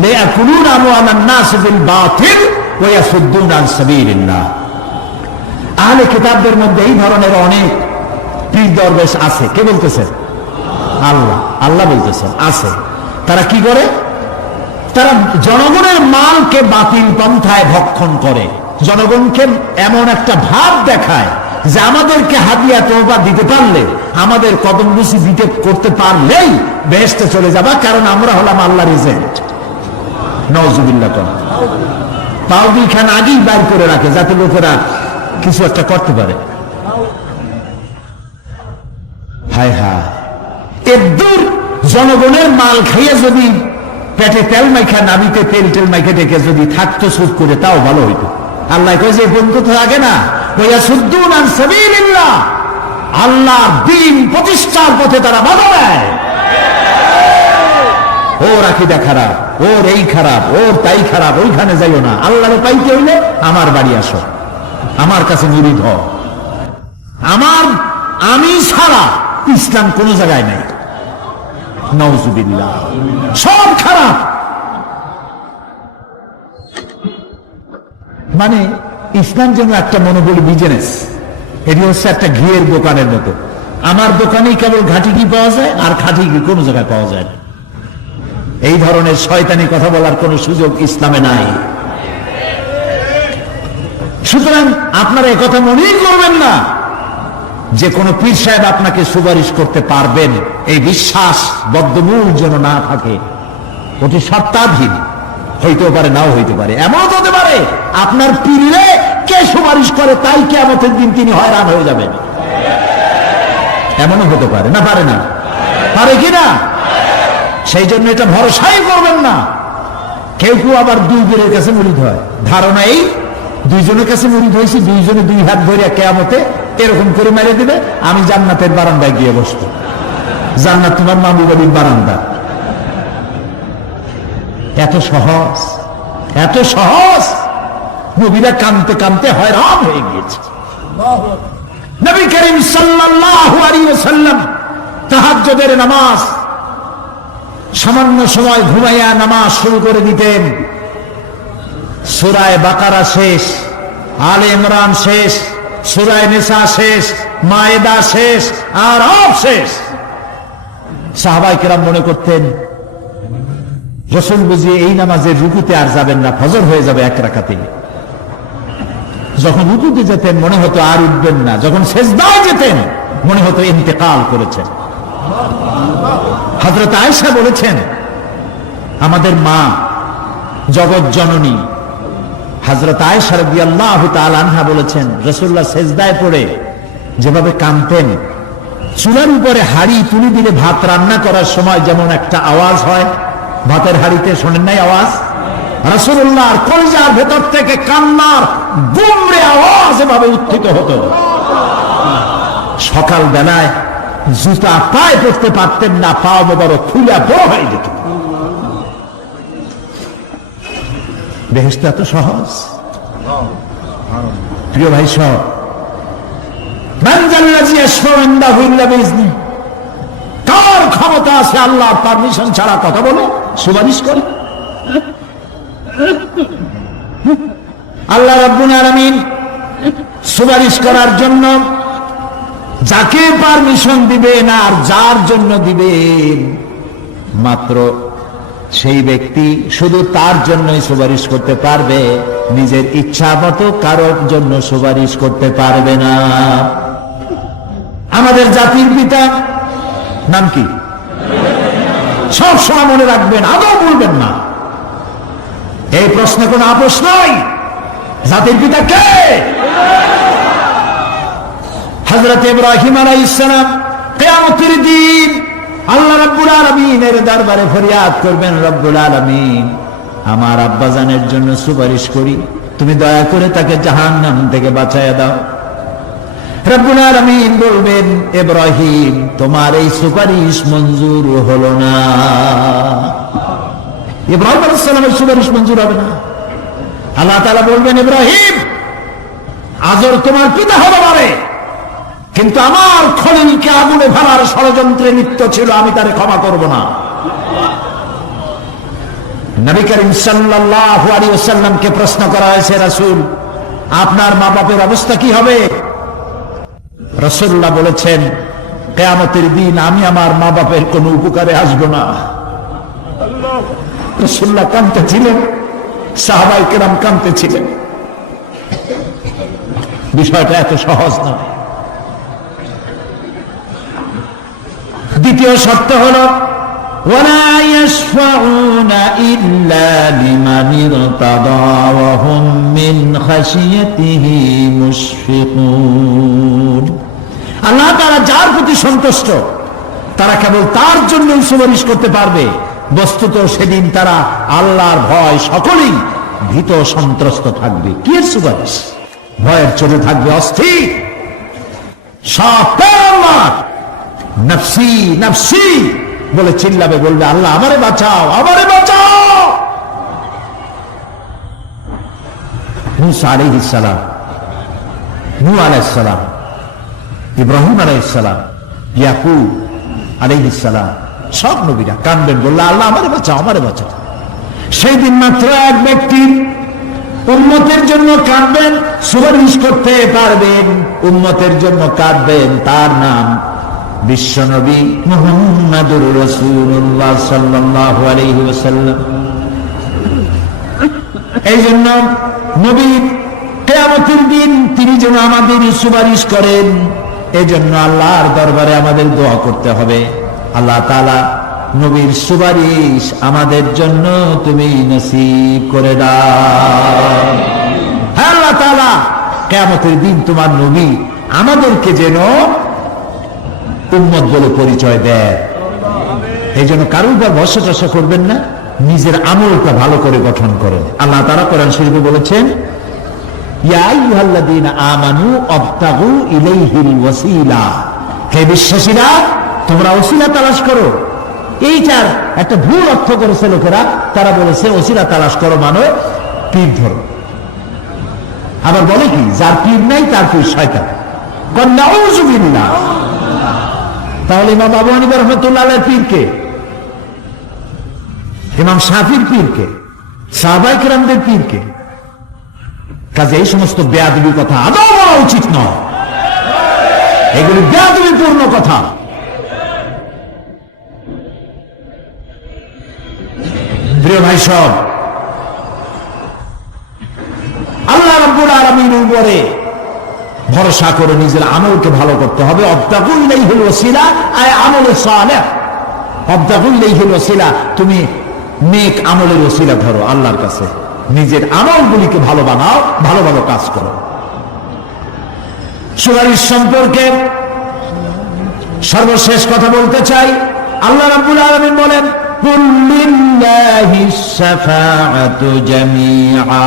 লায়াকুলুনা আমওয়ালান নাস বিল বাতিল ওয়ায়াসুদ্দুনা আন সাবিলিল্লাহ। আহলে কিতাবদের মধ্যে এই ধরনের অনেক পীর দরবেশ আছে। কে বলতেছেন? আল্লাহ। আল্লাহ বলতেছেন আছে। তারা কি করে? তারা জনগণের মালকে বাতিল পন্থায় ভক্ষণ করে, জনগণকে এমন একটা ভাব দেখায় যে আমাদেরকে হাদিয়া তওবা দিতে পারলে, আমাদের কদম বুসি দিতে করতে পারলেই বেহেশতে চলে যাবা, কারণ আমরা হলাম আল্লাহর এজেন্ট। নাউজুবিল্লাহ। পাও দুইখান আগেই বাইর করে রাখে যাতে লোকেরা কিছু একটা করতে পারে। হায় হায়, এদূর জনগণের মাল খাইয়ে যদি পেটে তেল মাইখা, নাবিতে তেল মাইখা ডেকে যদি থাকতো সুদ করে, তাও ভালো হইতো। আল্লাহ কয় যে বন্ধু তো লাগে না, ওয়ায়াসুদ্দুনা আন সাবিলিল্লাহ, আল্লাহর দ্বীন প্রতিষ্ঠার পথে তারা বাধা দেয়। ওর আকীদা খারাপ, ওর এই খারাপ, ওর তাই খারাপ, ওইখানে যাইও না। আল্লাহরে পাইতে হইলে আমার বাড়ি আসো, আমার কাছে মুরিদ হও। আমি ছাড়া ইসলাম কোন জায়গায় নাই। নাউজুবিল্লাহ। সব খারাপ। মানে ইসলাম যেন একটা মনোবল বিজনেস, এটি হচ্ছে একটা ঘিয়ের দোকানের মতো। আমার দোকানেই কেবল ঘাটি ঘি পাওয়া যায়, আর খাঁটি ঘি কোনো জায়গায় পাওয়া যায় না। এই ধরনের শয়তানি কথা বলার কোন সুযোগ ইসলামে নাই। সুতরাং আপনারা একথা মনেই করবেন না যে কোন পীর সাহেব আপনাকে সুপারিশ করতে পারবেন, এই বিশ্বাস বদ্ধমূল যেন না থাকে। ওটি সত্তাধীন, হইতেও পারে নাও হইতে পারে। এমন হতে পারে আপনার পীরে কে সুপারিশ করে তাই কিয়ামতের দিন তিনি হয়রান হয়ে যাবেন, এমনও হতে পারে। না পারে না? পারে কিনা? সেই জন্য এটা ভরসাই করবেন না। কেউ কেউ আবার দুই পীরের কাছে মুরিদ হয়, ধারণা এই দুইজনের কাছে মুরিদ হয়েছি, দুইজনে দুই হাত ধরে কিয়ামতে এরকম করে মেরে দিবে, আমি জান্নাতের বারান্দায় গিয়ে বসবো। জান্নাত তোমার মামু বাড়ির বারান্দা। এত সহজ, এত সহজ। নবীরা কানতে কানতে হয়রান হয়ে গিয়েছে। নবী করিম সাল্লাল্লাহু আলাইহি ওয়াসাল্লাম তাহাজ্জুদের নামাজ সামান্য সময় ঘুমাইয়া নামাজ শুরু করে দিতেন। সূরা বাকারা শেষ, আলে ইমরান শেষ, সূরা নিসা শেষ, মায়েদা শেষ, আরাফ শেষ। সাহাবায়ে কেরাম মনে করতেন রাসূল বুঝি এই নামাজের রুকুতে আর যাবেন না, ফজর হয়ে যাবে এক রাকাতে। যখন রুকুতে যেতেন মনে হতো আর উঠবেন না, যখন সেজদায় যেতেন মনে হতো ইন্তেকাল করেছেন। হযরত আয়েশা বলেছেন, আমাদের মা জগৎ জননী হযরত আয়েশা রাদিয়াল্লাহু তাআলা আনহা বলেছেন, রাসূলুল্লাহ সেজদায় পড়ে যেভাবে কাঁদতেন, চুলার উপরে হাড়ি তুলে দিলে ভাত রান্না করার সময় যেমন একটা আওয়াজ হয়, ভাতের হাড়িতে শোনেন নাই আওয়াজ? রাসূলুল্লাহর কলিজার ভেতর থেকে কান্নার গুমরে আওয়াজ এভাবে উত্থিত হতো। সকাল বেলায় জুতা পায়ে পড়তে পারতেন না, পা মোবারক ফুলে বড় হয়ে যেত। বেহেশত এত সহজ? প্রিয় ভাই সব, কার ক্ষমতা আছে আল্লাহর পারমিশন ছাড়া কথা বলে, সুপারিশ করে? আল্লাহ রাব্বুল আলামিন সুপারিশ করার জন্য যাকে পারমিশন দিবেন আর যার জন্য দিবেন, মাত্র সেই ব্যক্তি শুধু তার জন্যই সুপারিশ করতে পারবে, নিজের ইচ্ছা মতো কারোর জন্য সুপারিশ করতে পারবে না। আমাদের জাতির পিতা নাম কি? সব সময় মনে রাখবেন, আদৌ বলবেন না। এই প্রশ্নে কোনো আপোষ নাই। জাতির পিতা কে? হযরত ইব্রাহিম আলাইহিস সালাম কিয়ামতের দিন আল্লাহ রাব্বুল আলামিনের দরবারে ফরিয়াদ করবেন, রব্বুল আলামিন, আমার আব্বাজানের জন্য সুপারিশ করি, তুমি দয়া করে তাকে জাহান্নাম থেকে বাঁচায়া দাও। রব্বুল আলামিন বলবেন, ইব্রাহিম, তোমার এই সুপারিশ মঞ্জুর হলো না। ইব্রাহিম আলাইহিস সালামের সুপারিশ মঞ্জুর হবে না। আল্লাহ তাআলা বলবেন, ইব্রাহিম, আজর তোমার পিতা হতে পারে, কিন্তু আমার খলিলকে আগুনে ফেলার ষড়যন্ত্রে লিপ্ত ছিল, আমি তারে ক্ষমা করব না। নবী করিম সাল্লাল্লাহু আলাইহি ওয়াসাল্লামকে প্রশ্ন করা হয়েছে, রাসূল, আপনার মা বাপের অবস্থা কি হবে? রাসূলুল্লাহ বলেছেন, কিয়ামতের দিন আমি আমার মা বাপের কোনো উপকারে আসব না। রাসূলুল্লাহ কাঁদতেছিলেন, সাহাবায়ে কেরাম কাঁদতেছিলেন। বিষয়টা এত সহজ নয়। দ্বিতীয় শর্ত হলো, ওয়ালা ইয়াশফাউনা ইল্লা লিমান ইরতাদা ওয়া হুম মিন খাশিয়াতিহি মুশফিকুন। আল্লাহ তাআলা যার প্রতি সন্তুষ্ট, তারা কেবল তার জন্যই সুপারিশ করতে পারবে। বস্তুত সেদিন তারা আল্লাহর ভয় সকলেই ভীত সন্ত্রস্ত থাকবে। কি এর সুপারিশ? ভয়ের চোটে থাকবে অস্থির, সব আমার নফসি নফসি বলে চিল্লাবে, বলবে, আল্লাহ আমারে বাঁচাও, আমারে বাঁচাও। মুসা আলাইহিস সালাম, নূহ আলাইহিস সালাম, ইব্রাহিম আলাইহিস সালাম, ইয়াকুব আলাইহিস সালাম, সব নবীরা কাঁদবেন, বললে, আল্লাহ আমারে বাঁচাও, আমারে বাঁচাও। সেই দিন মাত্র এক ব্যক্তি উম্মতের জন্য কাঁদবেন, সুপারিশ করতে পারবেন, উম্মতের জন্য কাঁদবেন, তার নাম বিশ্বনবী মুহাম্মদুর রাসূলুল্লাহ সাল্লাল্লাহু আলাইহি ওয়াসাল্লাম। এই জন্য নবী কিয়ামতের দিন তিনি যেন আমাদের সুপারিশ করেন, এই জন্য আল্লাহর দরবারে আমাদের দোয়া করতে হবে, আল্লাহ তাআলা নবীর সুপারিশ আমাদের জন্য তুমি নসিব করে দাও। হ্যাঁ আল্লাহ তাআলা, কিয়ামতের দিন তোমার নবী আমাদেরকে যেন উম্মত বলে পরিচয় দেয়। এই জন্য কারোর উপর ভরসা টসা করবেন না, নিজের আমলটা ভালো করে গঠন করেন। আল্লাহ তাআলা কোরআন শরীফে বলেছেন, ইয়া আইয়ুহাল্লাযীনা আমানু আবতাগু ইলাইহিল ওয়াসিলা, হে বিশ্বাসীরা, তোমরা ওসিলা তালাশ করো। এইটার একটা ভুল অর্থ করেছে লোকেরা, তারা বলেছে ওসিলা তালাশ করো মানে পীর ধরো। আবার বলে কি, যার পীর নাই তার পীর শয়তান। নাউযুবিল্লাহ। তাহলে ইমাম আবু হানিফা রাহমাতুল্লাহ আলাইহির পীরকে, ইমাম শাফির পীরকে, সাহাবায়ে কেরামদের পীরকে। কাজে এই সমস্ত বেয়াদবি কথা আদৌ বলা উচিত নয়, এগুলি বেয়াদবিপূর্ণ কথা। প্রিয় ভাই সব, আল্লাহ রাব্বুল আলামিনের উপরে ভরসা করে নিজের আমলকে ভালো করতে হবে। আবতাগু ইলাইহিল ওয়াসিলা, আয় আমল সালেহ। আবতাগু ইলাইহিল ওয়াসিলা, তুমি নেক আমলের ওসিলা ধরো আল্লাহর কাছে, নিজের আমলগুলিকে ভালো বানাও, ভালো ভালো কাজ করো। সুপারিশ সম্পর্কে সর্বশেষ কথা বলতে চাই। আল্লাহ রাব্বুল আলামিন বলেন, কুল লিল্লাহিস শাফাআতু জামিআ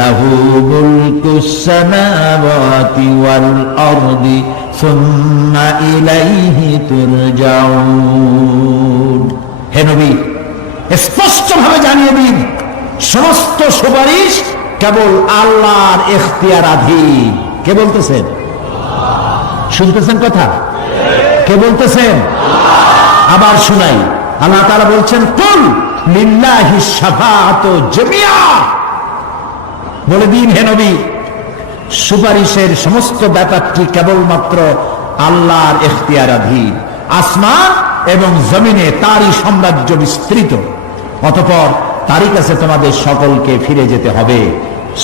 লাহু মুলকুস সামাওয়াতি ওয়াল আরদি সুম্মা ইলাইহি তুরজাউন। হে নবী, স্পষ্টভাবে জানিয়ে দিন, সমস্ত সুপারিশ কেবল আল্লাহর ইখতিয়ারাধীন। কে বলতেছেন? শুনতেছেন কথা? কে বলতেছেন? আবার শুনাই। আল্লাহ তাআলা বলছেন, কুল লিল্লাহিস শাফাআতু জামিআ, বলে দিন হে নবী, সুপারিশের সমস্ত ব্যাপারটি কেবলমাত্র আল্লাহর ইখতিয়ারাধীন। আসমান এবং জমিনে তারই সাম্রাজ্য বিস্তৃত, অতঃপর তারই কাছে তোমাদের সকলকে ফিরে যেতে হবে।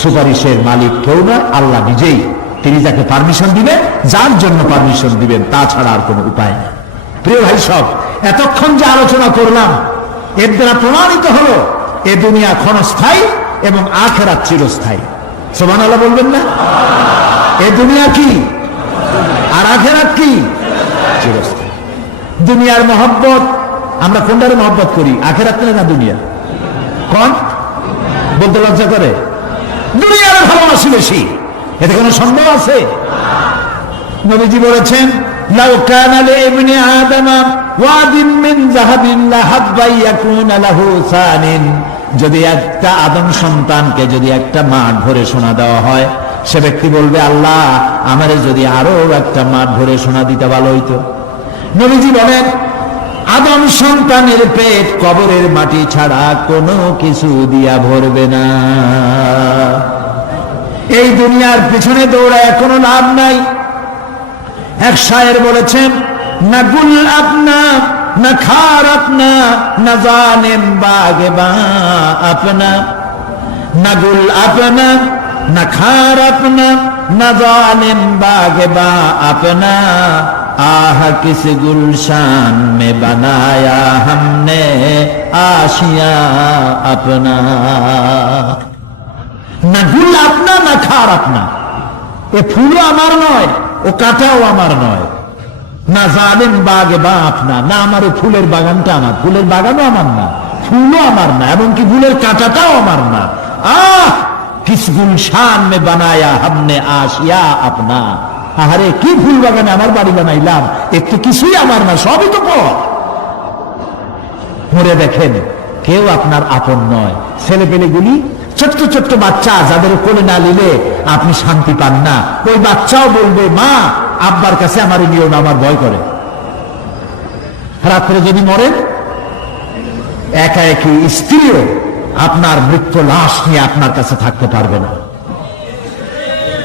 সুপারিশের মালিক কেউ না, আল্লাহ নিজেই। তিনি যাকে পারমিশন দিবেন, যার জন্য পারমিশন দিবেন, তাছাড়া আর কোনো উপায় নেই। প্রিয় ভাই সব, এতক্ষণ যে আলোচনা করলাম এর দ্বারা প্রমাণিত হলো এ দুনিয়া ক্ষণস্থায়ী এবং আখিরাত চিরস্থায়ী। সুবহানাল্লাহ বলবেন না? এ দুনিয়া কি আর আখিরাত কি? চিরস্থায়ী। দুনিয়ার মহব্বত, আমরা কোনটারে মহব্বত করি, আখিরাত না দুনিয়া? কোন বলতে লজ্জা করে? দুনিয়ার ভালোবাসি বেশি, এতে কোনো সন্দেহ আছে? নবীজি বলেছেন, লাউ কানা লিইবনি আদম ওয়াদিন মিন যাহাবিন লাহাব্বা ইয়াকুনা লাহু সানিন, যদি একটা আদম সন্তানকে যদি একটা মাঠ ভরে সোনা দেওয়া হয়, সে ব্যক্তি বলবে, আল্লাহ আমারে যদি আরো একটা মাঠ ভরে সোনা দিতে ভালো হইতো। নবীজি বলেন, আদম সন্তানের পেট কবরের মাটি ছাড়া কোনো কিছু দিয়া ভরবে না। এই দুনিয়ার পিছনে দৌড়ায় কোনো লাভ নাই। এক শায়ের বলেছেন, না গুল আপনা না খার আপনা না জানেন বাগে বা আপনা, না গুল আপনা না খার আপনা না জানেন বাগে বা আপনা, आह किस गुलशान में बनाया हमने आशिया अपना। না গুল আপনা না খার আপনা, এ ফুলও আমার নয়, ও কাঁটাও আমার নয়। না জানেন বাগে বা আপনা, না আমার ফুলের বাগানটা আমার, ফুলের বাগানও আমার না, ফুলও আমার না, এমনকি ফুলের কাঁটাটাও আমার না। আহ কিস গুলশান মে বানায়া হামনে আশিয়া আপনা, আহারে কি ফুল বাগানে আমার বাড়ি বানাইলাম, একটু কিছুই আমার না, সবই তো পর। মরে দেখেন কেউ আপনার আপন নয়। ছেলে পেলেগুলি, ছোট্ট ছোট্ট বাচ্চা, যাদের কোলে না নিলে আপনি শান্তি পান না, ওই বাচ্চাও বলবে, মা আব্বার কাছে আমার নিও না, আমার ভয় করে। রাত্রে যদি মরেন, একা একই স্ত্রীও আপনার মৃত্যু লাশ নিয়ে আপনার কাছে থাকতে পারবে না।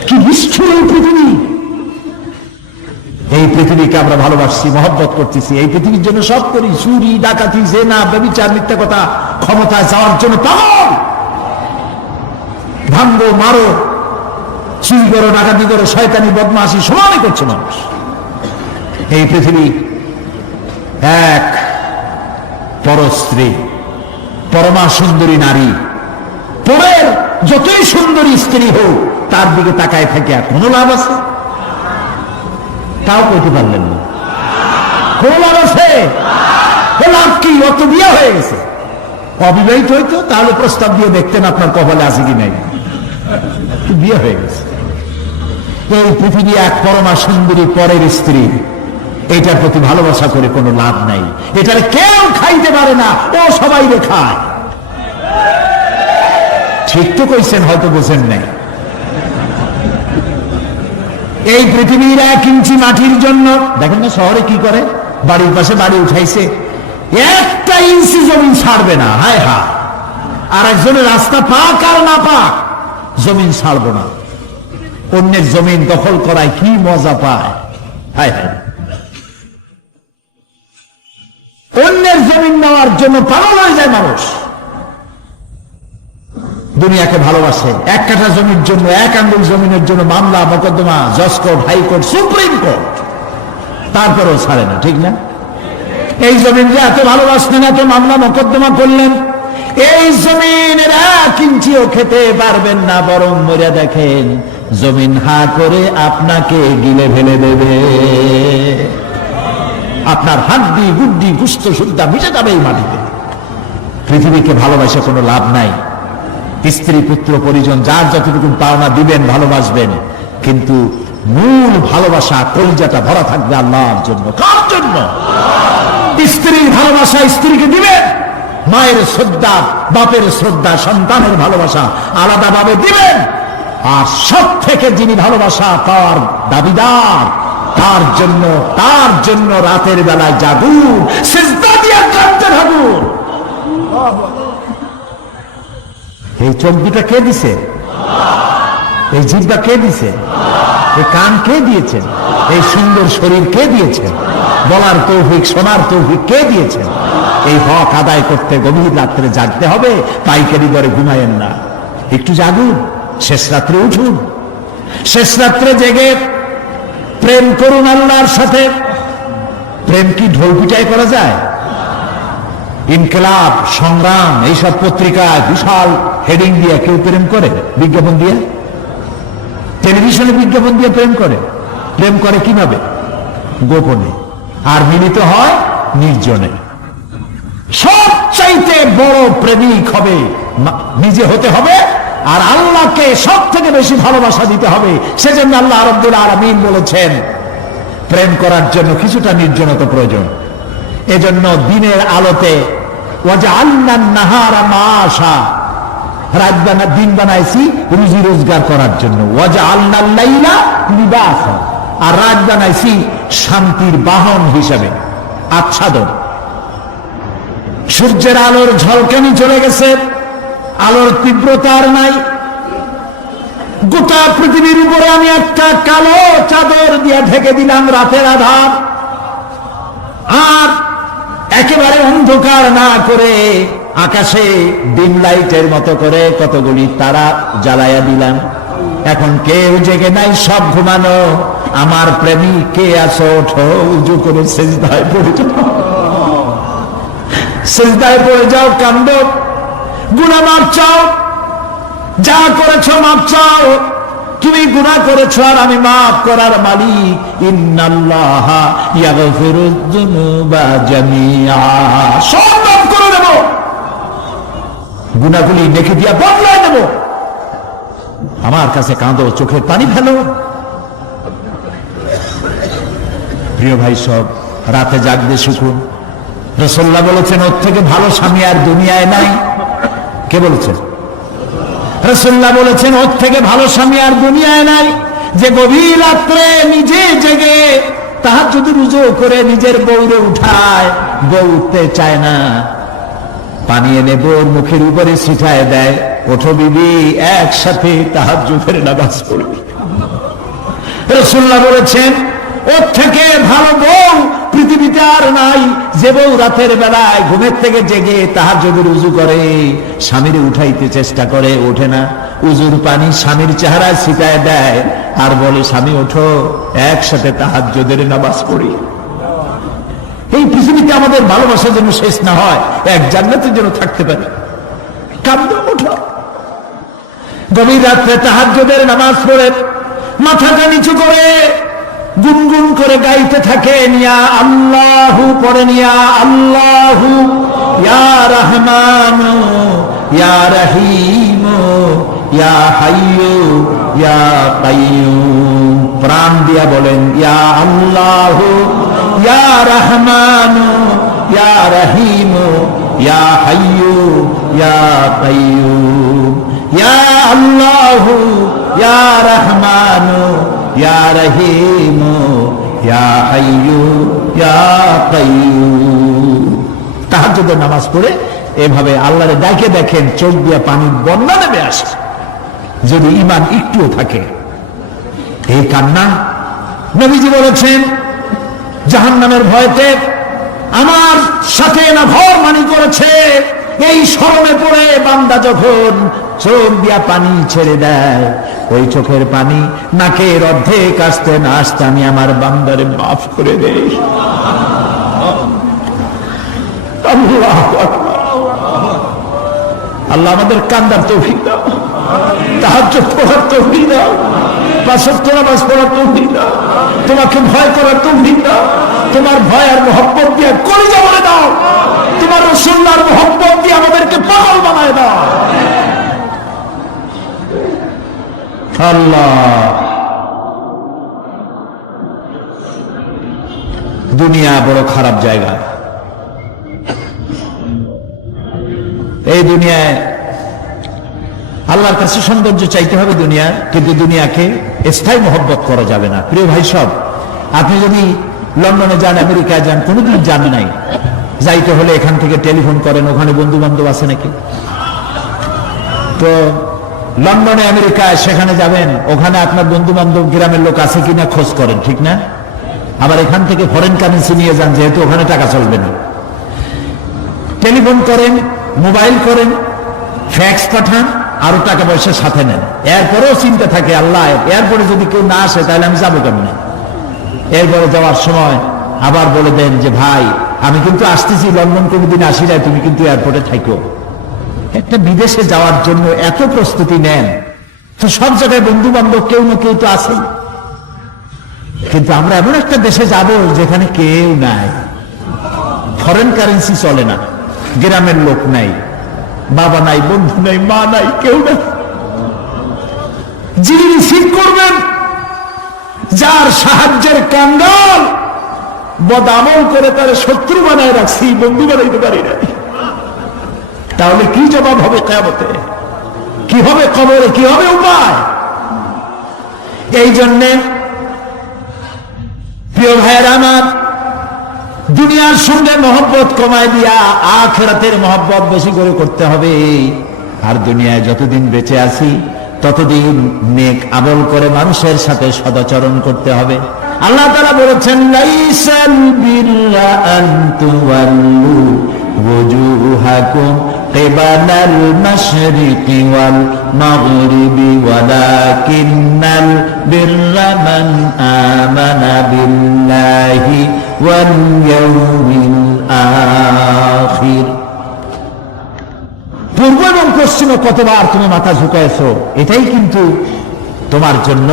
কি নিষ্ঠুর এই পৃথিবী! এই পৃথিবীকে আমরা ভালোবাসছি, মহব্বত করতেছি, এই পৃথিবীর জন্য সব করি, চুরি ডাকাতি জেনা ব্যভিচার মিথ্যা কথা, ক্ষমতায় যাওয়ার জন্য পাগল। ভাঙ্গো মারো, চুরি করো, ডাকাতি করো, শয়তানি বদমাশি সমানই করছে মানুষ। এই পৃথিবী এক পরস্ত্রী, পরমা সুন্দরী নারী, পরের যতই সুন্দরী স্ত্রী হোক তার দিকে তাকায় থাকে আর কোনো লাভ আছে? তাও কইতে পারলেন না। কোন লাভ আছে? লাভ কি? অত বিয়ে হয়ে গেছে। অবিবাহিত হইতো তাহলে প্রস্তাব দিয়ে দেখতেন আপনার কপালে আছে কি নাই। বিয়ে হয়ে গেছে। এই পৃথিবী এক পরমা সুন্দরী পরের স্ত্রী, এটার প্রতি ভালোবাসা করে কোনো লাভ নাই। এটার কেউ খাইতে পারে না, ও সবাই খায়। ঠিক তো কইছেন, হয়তো বোঝেন নাই। এই পৃথিবীর 1 ইঞ্চি মাটির জন্য দেখেন না শহরে কি করে, বাড়ির পাশে বাড়ি উঠাইছে, 1 ইঞ্চি জমিন ছাড়বে না। হায় হা, আর একজনের রাস্তা পাক আর না পাক, জমিন ছাড়বো না। অন্যের জমিন দখল করায় কি মজা পায়। হায় হায়, অন্যের জমিন নেওয়ার জন্য পাগল হয়ে যায় মানুষ। দুনিয়াকে ভালোবাসে, 1 কাঠা জমির জন্য, 1 আঙ্গুল জমিনের জন্য মামলা মোকদ্দমা, জজ কোর্ট, হাইকোর্ট, সুপ্রিম কোর্ট, তারপরেও ছাড়ে না। ঠিক না? এই জমিনকে এত ভালোবাসলেন, এত মামলা মোকদ্দমা করলেন, এই জমিনের 1 ইঞ্চিও খেতে পারবেন না, বরং মরে দেখেন জমিন হা করে আপনাকে গিলে ফেলে দেবে। আপনার হাড্ডি গুড্ডি গুস্ত সুদ্ধা মিশে যাবে এই মাটিতে। পৃথিবীকে ভালোবাসা কোনো লাভ নাই। স্ত্রী পুত্র পরিজন যার যতটুকু পাওনা দিবেন, ভালোবাসবেন, কিন্তু মূল ভালোবাসা কলিজাটা ভরা থাকবে আল্লাহর জন্য। কার জন্য? স্ত্রীর ভালোবাসা স্ত্রীকে দিবেন, মায়ের শ্রদ্ধা, বাপের শ্রদ্ধা, সন্তানের ভালোবাসা আলাদাভাবে দিবেন। আর সব থেকে যিনি ভালোবাসা পাওয়ার দাবিদার, তার জন্য রাতের বেলায় জাদু সিজদা দিয়ে কাঁদতে থাকুন। এই চোখ দুটা কে দিছে? এই জিহ্বা কে দিছে? এই কান কে দিয়েছেন? এই সুন্দর শরীর কে দিয়েছেন? বলার তৌফিক, শোনার তৌফিক কে দিয়েছেন? এই হক আদায় করতে গভীর রাত্রে জাগতে হবে, পাইকারি দরে ঘুমায়েন না, একটু জাগুন, শেষ রাত্রে উঠুন, শেষ রাত্রে জেগে প্রেম করুন আল্লাহর সাথে। প্রেম কি ঢোল পিটাই করা যায়? ইনকিলাব, সংগ্রাম, এইসব পত্রিকায় বিশাল হেডিং দিয়ে কেউ প্রেম করে? বিজ্ঞাপন দিয়ে, টেলিভিশনে বিজ্ঞাপন দিয়ে প্রেম করে? প্রেম করে কিভাবে? গোপনে। আর মিলিত হয় নির্জনে। সবচাইতে বড় প্রেমিক হবে নিজে হতে হবে, আর আল্লাহকে সব থেকে বেশি ভালোবাসা দিতে হবে। সেজন্য আল্লাহ রাব্বুল আলামিন বলেছেন প্রেম করার জন্য কিছুটা নির্জনতা প্রয়োজন। এজন্য দিনের আলোতে ওয়াজআলনান নাহারা মাআশা, দিন বানাইছি রুজি রোজগার করার জন্য। ওয়াজআলনাল লাইলা লিবাসা, আর রাত বানাইছি শান্তির বাহন হিসেবে, আচ্ছাদন। সূর্যের আলোর ঝলকানি চলে গেছে, আলোর তীব্রতা আর নাই। গোটা পৃথিবীর উপরে আমি একটা কালো চাদর দিয়ে ঢেকে দিলাম রাতের আধার, আর একেবারে অন্ধকার না করে আকাশে ডিম লাইটের মতো করে কতগুলি তারা জ্বালাইয়া দিলাম। এখন কেউ জেগে নাই, সব ঘুমানো। আমার প্রেমিক কে আছো? ওঠো, উজু করে সিজদায় পড়ে যাও, সিজদায় পড়ে যাও, কান্দো, গুনাহ মাপ চাও, যা করেছো মাপ চাও। তুমি গুনাহ করেছো আর আমি মাফ করার মালিক। ইন্নাল্লাহা ইয়াগফিরুয যুনুবা জামিআ, সব মাফ করে দেব, গুনাহগুলি নেকি দিয়া বদলায় দেব। আমার কাছে কাঁদো, চোখের পানি ফেলো। প্রিয় ভাই, সব রাতে জাগতে শিখুন। রাসূলুল্লাহ বলেছেন ওর থেকে ভালো স্বামী আর দুনিয়ায় নাই। কে বলেছেন? রাসূলুল্লাহ বলেছেন ওর থেকে ভালো স্বামী আর দুনিয়ায় নাই, যে গভীর রাত্রে নিজে জেগে তাহাজ্জুদের ওযু করে নিজের বউরে উঠায়। বউ উঠতে চায় না, পানি এনে বউর মুখের উপরে ছিটায় দেয়, ওঠো বিবি, একসাথে তাহাজ্জুদের নামাজ পড়বে। রাসূলুল্লাহ বলেছেন ওর থেকে ভালো বউ পৃথিবীতে আর নাই, যে বউ রাতের বেলায় ঘুমের থেকে জেগে তাহাজ্জুদের ওযু করে, স্বামীরে উঠাইতে চেষ্টা করে, ওঠে না, উযুর পানি স্বামীর চেহারায় ছিটায় দেয় আর বলে স্বামী ওঠো, একসাথে তাহাজ্জুদের নামাজ পড়ি। এই পৃথিবীতে আমাদের ভালোবাসা যেন শেষ না হয়, এক জান্নাতের জন্য থাকতে পারে। কাঁদো, ওঠো, গভীর রাত্রে তাহাজ্জুদের নামাজ পড়ে মাথাটা নিচু করে গুনগুন করে গাইতে থাকেন, ইয়া আল্লাহু, পড়েন ইয়া আল্লাহু, ইয়া রহমানু, ইয়া রহিমু, ইয়া হাইয়ু, ইয়া কাইয়ুম। প্রাণ দিয়া বলেন ইয়া আল্লাহু, ইয়া রহমানু, ইয়া রহিমু, ইয়া হাইয়ু, ইয়া কাইয়ুম। ইয়া আল্লাহু, ইয়া রহমানু, ইয়া রহিমু, ইয়া হাইয়ু, ইয়া কাইয়ুম। তাহাজ্জুদের নামাজ পড়ে এভাবে আল্লাহরে ডাকে দেখেন, চোখ দিয়ে পানির বন্যা নেমে আসে যদি ঈমান একটুও থাকে। এই কান্না, নবীজি বলেছেন জাহান্নামের ভয়তে আমার সাথে না ভরমানি করেছে। এই শরমে পড়ে বান্দা যখন চোখ দিয়া পানি ছেড়ে দেয়, ওই চোখের পানি নাকের অর্ধেক আসতে না আসতে আমি আমার বান্দারে মাফ করে দেই। আল্লাহ আমাদের কান্দার তৌফিক দাও, তাহাজ্জুদ পড়ার তৌফিক দাও, পাঁচ ওয়াক্ত নামাজ পড়ার তৌফিক দাও, তোমাকে ভয় করার তৌফিক দাও, তোমার ভয় আর মহব্বত দিয়ে কলিজা বলে দাও, তোমার রাসূলুল্লাহর মহব্বত দিয়ে আমাদেরকে পাগল বানায় দাও। আল্লাহ, দুনিয়া বড় খারাপ জায়গা। এই দুনিয়ায় আল্লাহর কাছে সৌন্দর্য চাইতে হবে দুনিয়া, কিন্তু দুনিয়াকে স্থায়ী মহব্বত করা যাবে না। প্রিয় ভাই সব, আপনি যদি লন্ডনে যান, আমেরিকায় যান, কোনোদিন যান নাই, যাইতে হলে এখান থেকে টেলিফোন করেন, ওখানে বন্ধু বান্ধব আছে নাকি? তো লন্ডনে আমেরিকায় সেখানে যাবেন, ওখানে আপনার বন্ধু বান্ধব গ্রামের লোক আছে কিনা খোঁজ করেন, ঠিক না? আবার এখান থেকে ফরেন কারেন্সি নিয়ে যান, যেহেতু ওখানে টাকা চলবে না। টেলিফোন করেন, মোবাইল করেন, ফ্যাক্স পাঠান, আরো টাকা পয়সা সাথে নেন। এরপরেও চিন্তা থাকে, আল্লাহ এরপরে যদি কেউ না আসে তাহলে আমি যাবো কেমনে? এরপরে যাওয়ার সময় আবার বলে দেন যে ভাই আমি কিন্তু আসতেছি, লন্ডন কোনোদিন আসি নাই, তুমি কিন্তু এয়ারপোর্টে থাকো। একটা বিদেশে যাওয়ার জন্য এত প্রস্তুতি নেন, তো সব জায়গায় বন্ধু বান্ধব কেউ না কেউ তো আছে, কিন্তু আমরা এমন একটা দেশে যাব যেখানে কেউ নাই, ফরেন কারেন্সি চলে না, গ্রামের লোক নাই, বাবা নাই, বন্ধু নাই, মা নাই, কেউ নাই। যিনি রিসিভ করবেন, যার সাহায্যের কাঙ্গাল, বদামল করে তার শত্রু বানায় রাখছি, বন্ধু বানাইতে পারি নাই, তাহলে কি জবাব হবে কিয়ামতে? কি হবে কবরে? কি হবে উপায়? এই জন্যে প্রিয় ভাইয়েরা আমার, দুনিয়ার সঙ্গে মহব্বত কমায় দিয়া আখিরাতের মহব্বত বেশি করে করতে হবে। আর দুনিয়ায় যতদিন বেঁচে আছি ততদিন নেক আমল করে মানুষের সাথে সদাচরণ করতে হবে। আল্লাহ তাআলা বলেছেন, লাইসাল বিররা আন তুওয়াল্লু ওয়াজুহাকুম কিবালাল মাশরিকি ওয়াল মাগরিবি ওয়ালাকিন্নাল বিররা মান আমানা বিল্লাহি ওয়াল ইয়াউমিল আখির। পূর্ব এবং পশ্চিমে কতবার তুমি মাথা ঝুঁকাইছো, এটাই কিন্তু তোমার জন্য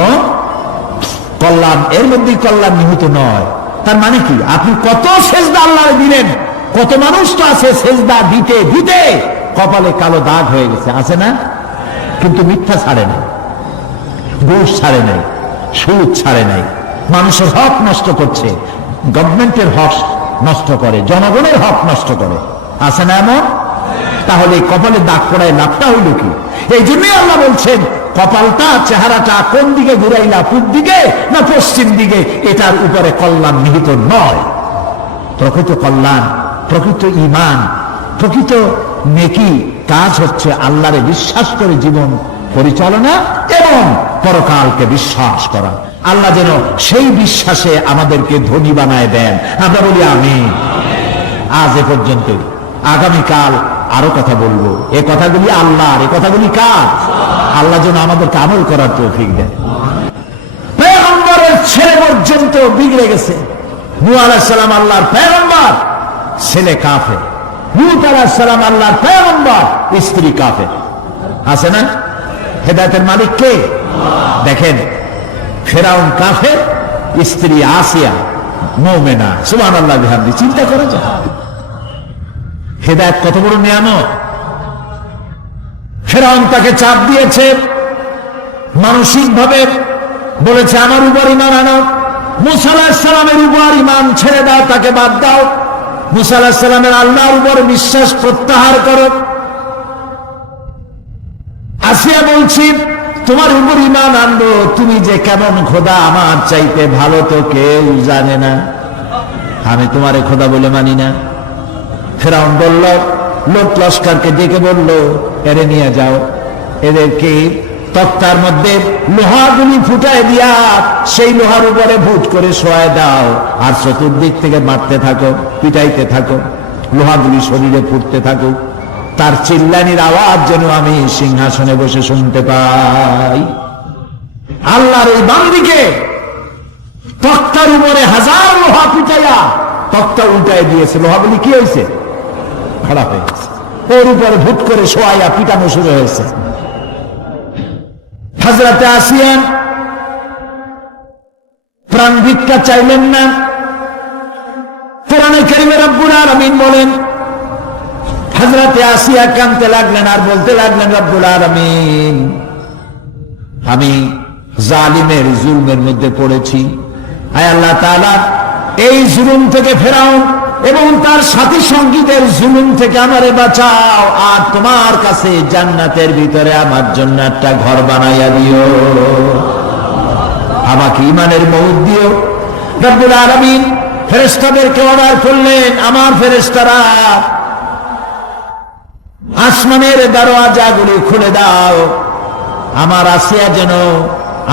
কল্যাণ, এর মধ্যেই কল্যাণ নিহিত নয়। তার মানে কি? আপনি কত সেজদা আল্লাহ দিলেন, কত মানুষ তো আছে সেজদা দিতে দিতে কপালে কালো দাগ হয়ে গেছে, আছে না? কিন্তু মিথ্যা ছাড়ে নাই, ঘুষ ছাড়ে নাই, সুদ ছাড়ে নাই, মানুষের হক নষ্ট করছে, গভর্নমেন্টের হক নষ্ট করে, জনগণের হক নষ্ট করে, আছে না এমন? তাহলে কপালে দাগ পড়ায় লাভটা হইল কি? এই জন্যই আল্লাহ বলছেন, কপালটা, চেহারাটা কোন দিকে ঘুরাইলা, পূব দিকে না পশ্চিম দিকে, এটার উপরে কল্যাণ নিহিত নয়। প্রকৃত কল্যাণ, প্রকৃত ঈমান, প্রকৃত নেকি কাজ হচ্ছে আল্লাহরে বিশ্বাস করে জীবন পরিচালনা এবং পরকালকে বিশ্বাস করা। আল্লাহ যেন সেই বিশ্বাসে আমাদেরকে ধনী বানায় দেন, আমরা বলি আমিন। আজ এ পর্যন্ত, আগামীকাল আরো কথা বলবো। এ কথাগুলি আল্লাহর, এ কথাগুলি কার? আল্লাহ যেন আমাদেরকে আমল করার তৌফিক দেন। পয়গম্বরের ছেলে পর্যন্ত বিগড়ে গেছে। নূহ আলাইহিস সালাম আল্লাহর পয়গম্বর, ছেলে কাফের। লূত আলাইহিস সালাম আল্লাহর পয়গম্বর, স্ত্রী কাফের। আছে না? হেদায়েতের মালিক কে? দেখেন, ফেরাউন কাফের, স্ত্রী আসিয়া মুমিনা। সুবহানাল্লাহ বিহামদি। চিন্তা করে যায় হেদায়েত কত বড় নিয়ামত। ফেরাউন তাকে চাপ দিয়েছে, মানসিক ভাবে বলেছে আমার উপর ঈমান আনো, মূসা আলাইহিস সালামের উপর ঈমান ছেড়ে দাও, তাকে বাদ দাও, মূসা আলাইহিস সালামের আল্লাহর উপর বিশ্বাস প্রত্যাহার করো। আসিয়া বলছি তোমার উপর ঈমান আনবো, তুমি যে কেমন খোদা, আমার চাইতে ভালো তো কেউ জানে না, আমি তোমারে খোদা বলে মানি না। ফেরাউন বলল, লোক লস্করকে ডেকে বলল, এরে নিয়ে যাও, এদেরকে তক্তার মধ্যে লোহাগুলি ফুটায় দিয়া সেই লোহার উপরে ভুট করে শোয়ায় দাও, আর চতুর্দিক থেকে মারতে থাকো, পিটাইতে থাকো, লোহাগুলি শরীরে ফুটতে থাকো, তার চিল্লানির আওয়াজ যেন আমি সিংহাসনে বসে শুনতে পাই। আল্লাহর এই বান্দিকে তক্তার উপরে হাজার লোহা পিটাইয়া তক্তা উল্টায় দিয়েছে। লোহাগুলি কি হয়েছে? খাড়া হয়ে গেছে, ওর উপরে ভুট করে শোয়াইয়া পিটানো শুরু হয়েছে। হযরতে আসিয়া প্রাণ ভিক্ষা চাইলেন না। কোরআনে কারীমে রব্বুল আলামিন বলেন, হযরতে আসিয়া কাঁদতে লাগলেন আর বলতে লাগলেন, রব্বুল আলামিন, আমি জালিমের জুলমের মধ্যে পড়েছি, আয় আল্লাহ তাআলা এই জুলুম থেকে ফেরাউন এবং তার সাথী সঙ্গীদের জুলুম থেকে আমারে বাঁচাও, আর তোমার কাছে জান্নাতের ভিতরে আমার জন্য একটা ঘর বানাইয়া দিও, আমাকে ঈমানের মউত দিও। রব্বুল আলামিন ফেরেশতাদেরকে অর্ডার করলেন, আমার ফেরেশতারা আসমানের দরওয়াজাগুলি খুলে দাও, আমার আসিয়া যেন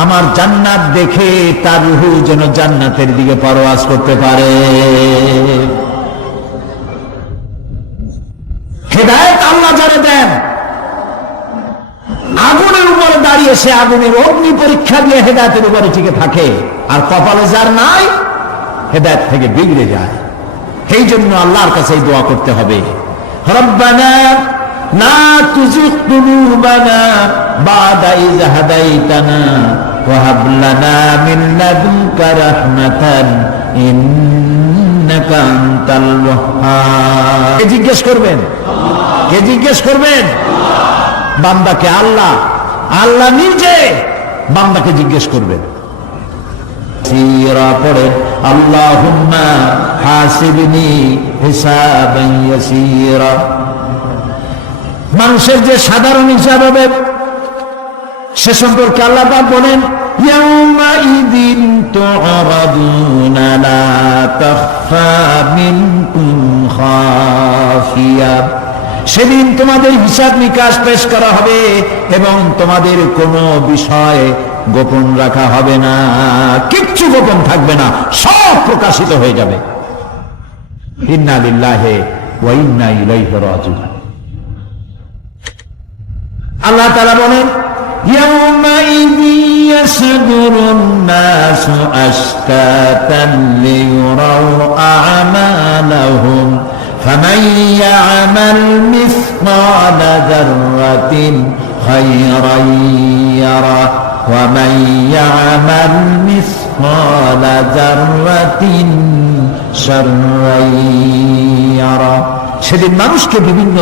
আমার জান্নাত দেখে তার রূহ যেন জান্নাতের দিকে পরওয়াজ করতে পারে। হেদায়েত আল্লাহ যারা দেন, আগুনের উপরে দাঁড়িয়ে সে আগুনের অগ্নি পরীক্ষা দিয়ে হেদায়েতের উপরে টিকে থাকে, আর কপালে যার নাই হেদায়েত থেকে বিগড়ে যায়। এই জন্য আল্লাহর কাছে দোয়া করতে হবে, রব্বানা লা তুযিগ কুলুবানা বা'দা ইয হাদাইতানা ওয়া হাব লানা মিন লাদুনকা রাহমাতান ইন্নাকা আনতাল ওয়াহ্হাব। কে জিজ্ঞেস করবেন? কে জিজ্ঞেস করবেন? বান্দাকে আল্লাহ, আল্লাহ নিজে বান্দাকে জিজ্ঞেস করবেন। সিরা পড়ে, আল্লাহুম্মা হাসিবনি হিসাবান ইয়াসীরা। মানুষের যে সাধারণ হিসাব হবে সে সম্পর্কে আল্লাহ পাক বলেন, ইয়াউমাইযিন তু'রাদুনা লা তাখফা মিনকুম খাফিয়া। সেদিন তোমাদের হিসাব নিকাশ পেশ করা হবে এবং তোমাদের কোনো বিষয় গোপন রাখা হবে না, কিচ্ছু গোপন থাকবে না, সব প্রকাশিত হয়ে যাবে। ইন্না লিল্লাহি ওয়া ইন্না ইলাইহি রাজিউন। আল্লাহ তাআলা বলেন, ইয়াউমাইযি ইয়াসদুরুন নাসু আশতাতান লিয়ুরাউ আ'মালাহুম ফামান ইয়া'মাল মিসকালা যাররাতিন খায়রান ইয়ারা ওয়া মান ইয়া'মাল মিসকালা যাররাতিন শাররান ইয়ারা। সেদিন মানুষকে বিভিন্ন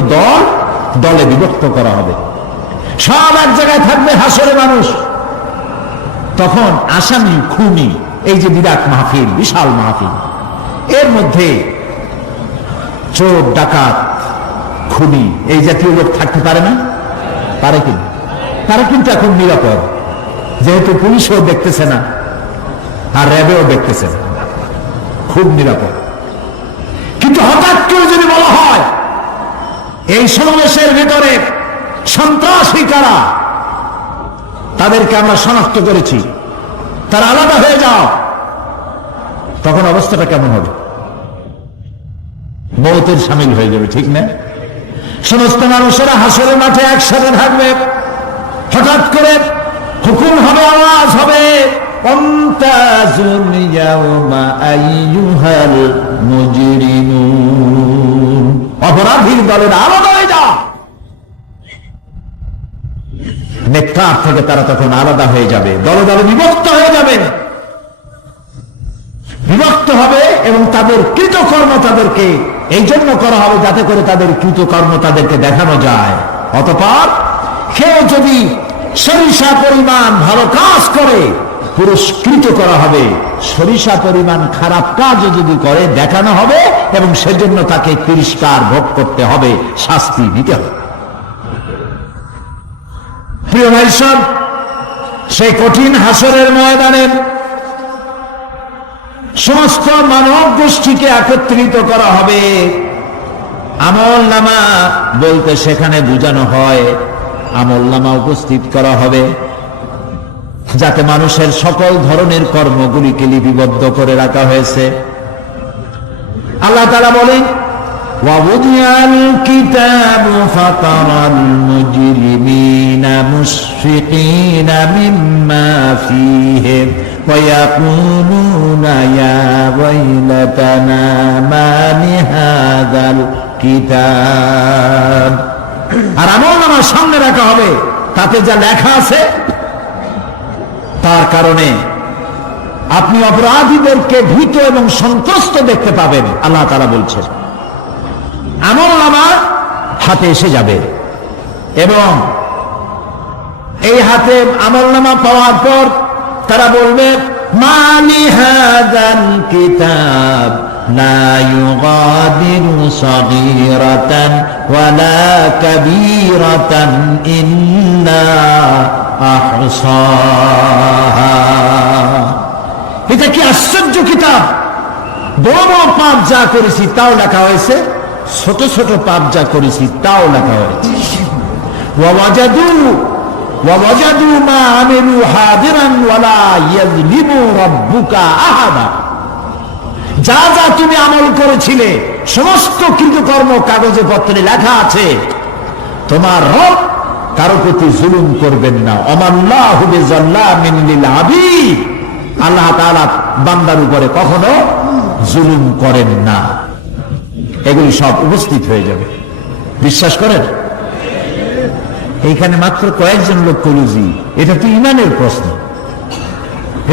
দলে বিভক্ত করা হবে, সব এক জায়গায় থাকবে হাসরে মানুষ। তখন আসামি খুনি, এই যে বিরাট মাহফিল, বিশাল মাহফিল, এর মধ্যে চোর ডাকাত খুনি এই জাতীয় লোক থাকতে পারে না? পারে কিনা? তারা কিন্তু এখন নিরাপদ, যেহেতু পুলিশও দেখতেছে না আর র্যাবেও দেখতেছে না, খুব নিরাপদ। কিন্তু হঠাৎ করে যদি বলা হয় এই সমাবেশের ভিতরে সন্ত্রাসী কারা, তাদেরকে আমরা শনাক্ত করেছি, তারা আলাদা হয়ে যাও, তখন অবস্থাটা কেমন হবে? মওতের শামিল হয়ে যাবে, ঠিক না? সমস্ত মানুষেরা হাসরের মাঠে একসাথে থাকবে, হঠাৎ করে হুকুম হবে, আওয়াজ হবে, আমতাজুল ইয়াওমা আইয়ুহাল মুজরিমুন। অপরাধীর দলেরা আলাদা হয়ে যাও। নেককার থেকে তারা তখন আলাদা হয়ে যাবে, দলে দলে বিভক্ত হয়ে যাবে, বিভক্ত হবে এবং তাদের কৃতকর্ম তাদেরকে এই জন্য করা হবে যাতে করে তাদের কৃতকর্ম তাদেরকে দেখানো যায়। অতঃপর কেউ যদি সরিষা পরিমাণ ভালো কাজ করে পুরস্কৃত করা হবে, সরিষা পরিমাণ খারাপ কাজও যদি করে দেখানো হবে এবং সেজন্য তাকে তিরস্কার ভোগ করতে হবে, শাস্তি দিতে হবে। প্রিয় ভাই সব, সেই কঠিন হাসরের ময়দানে সমস্ত মানব গোষ্ঠীকে একত্রিত করা হবে। আমল নামা বলতে সেখানে বোঝানো হয় আমল নামা উপস্থিত করা হবে, যাতে মানুষের সকল ধরনের কর্মগুলিকে লিপিবদ্ধ করে রাখা হয়েছে। আল্লাহ তাআলা বলেন, وَوُضِعَ الْكِتَابُ فَتَرَى الْمُجْرِمِينَ مُشْفِقِينَ مِمَّا فِيهِ وَيَقُولُونَ يَا وَيْلَتَنَا مَا لِهَذَا কিতাব। আর আমলনামার সামনে রাখা হবে, তাতে যা লেখা আছে তার কারণে আপনি অপরাধীদেরকে ভীত এবং সন্ত্রস্ত দেখতে পাবেন। আল্লাহ তাআলা বলছেন আমলনামা হাতে এসে যাবে, এবং এই হাতে আমলনামা পাওয়ার পর তারা বলবে মালি হাযাল কিতাব লা ইউগাদিরু সাগীরাতান ওয়ালা কাবীরাতান ইল্লা আহসাহা। এটা কি আশ্চর্য কিতাব! বড় বড় পাপ যা করেছি তাও লেখা হয়েছে, ছোট ছোট পাপ যা করেছি তাও লেখা হয়েছে। ওয়াজাদু মা আমিলু হাদিরান ওয়ালা ইয়াযলিমু রাব্বুকা আহাদা। যা যা তুমি আমল করেছিলে সমস্ত কৃতকর্ম কাগজে পত্রে লেখা আছে। তোমার রব কারো প্রতি জুলুম করবেন না। আমাল্লাহু বিযাল্লামিন লিল আবিদ। আল্লাহ তাআলা বান্দার উপরে কখনো জুলুম করেন না। এগুলি সব উপস্থিত হয়ে যাবে, বিশ্বাস করেন? এইখানে মাত্র কয়েকজন লোক কলুজি, এটা তো ইমানের প্রশ্ন।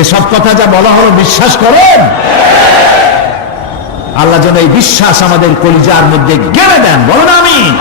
এসব কথা যা বলা হলো বিশ্বাস করেন? আল্লাহ যেন এই বিশ্বাস আমাদের কলিজার মধ্যে গেড়ে দেন, বলেন আমিন।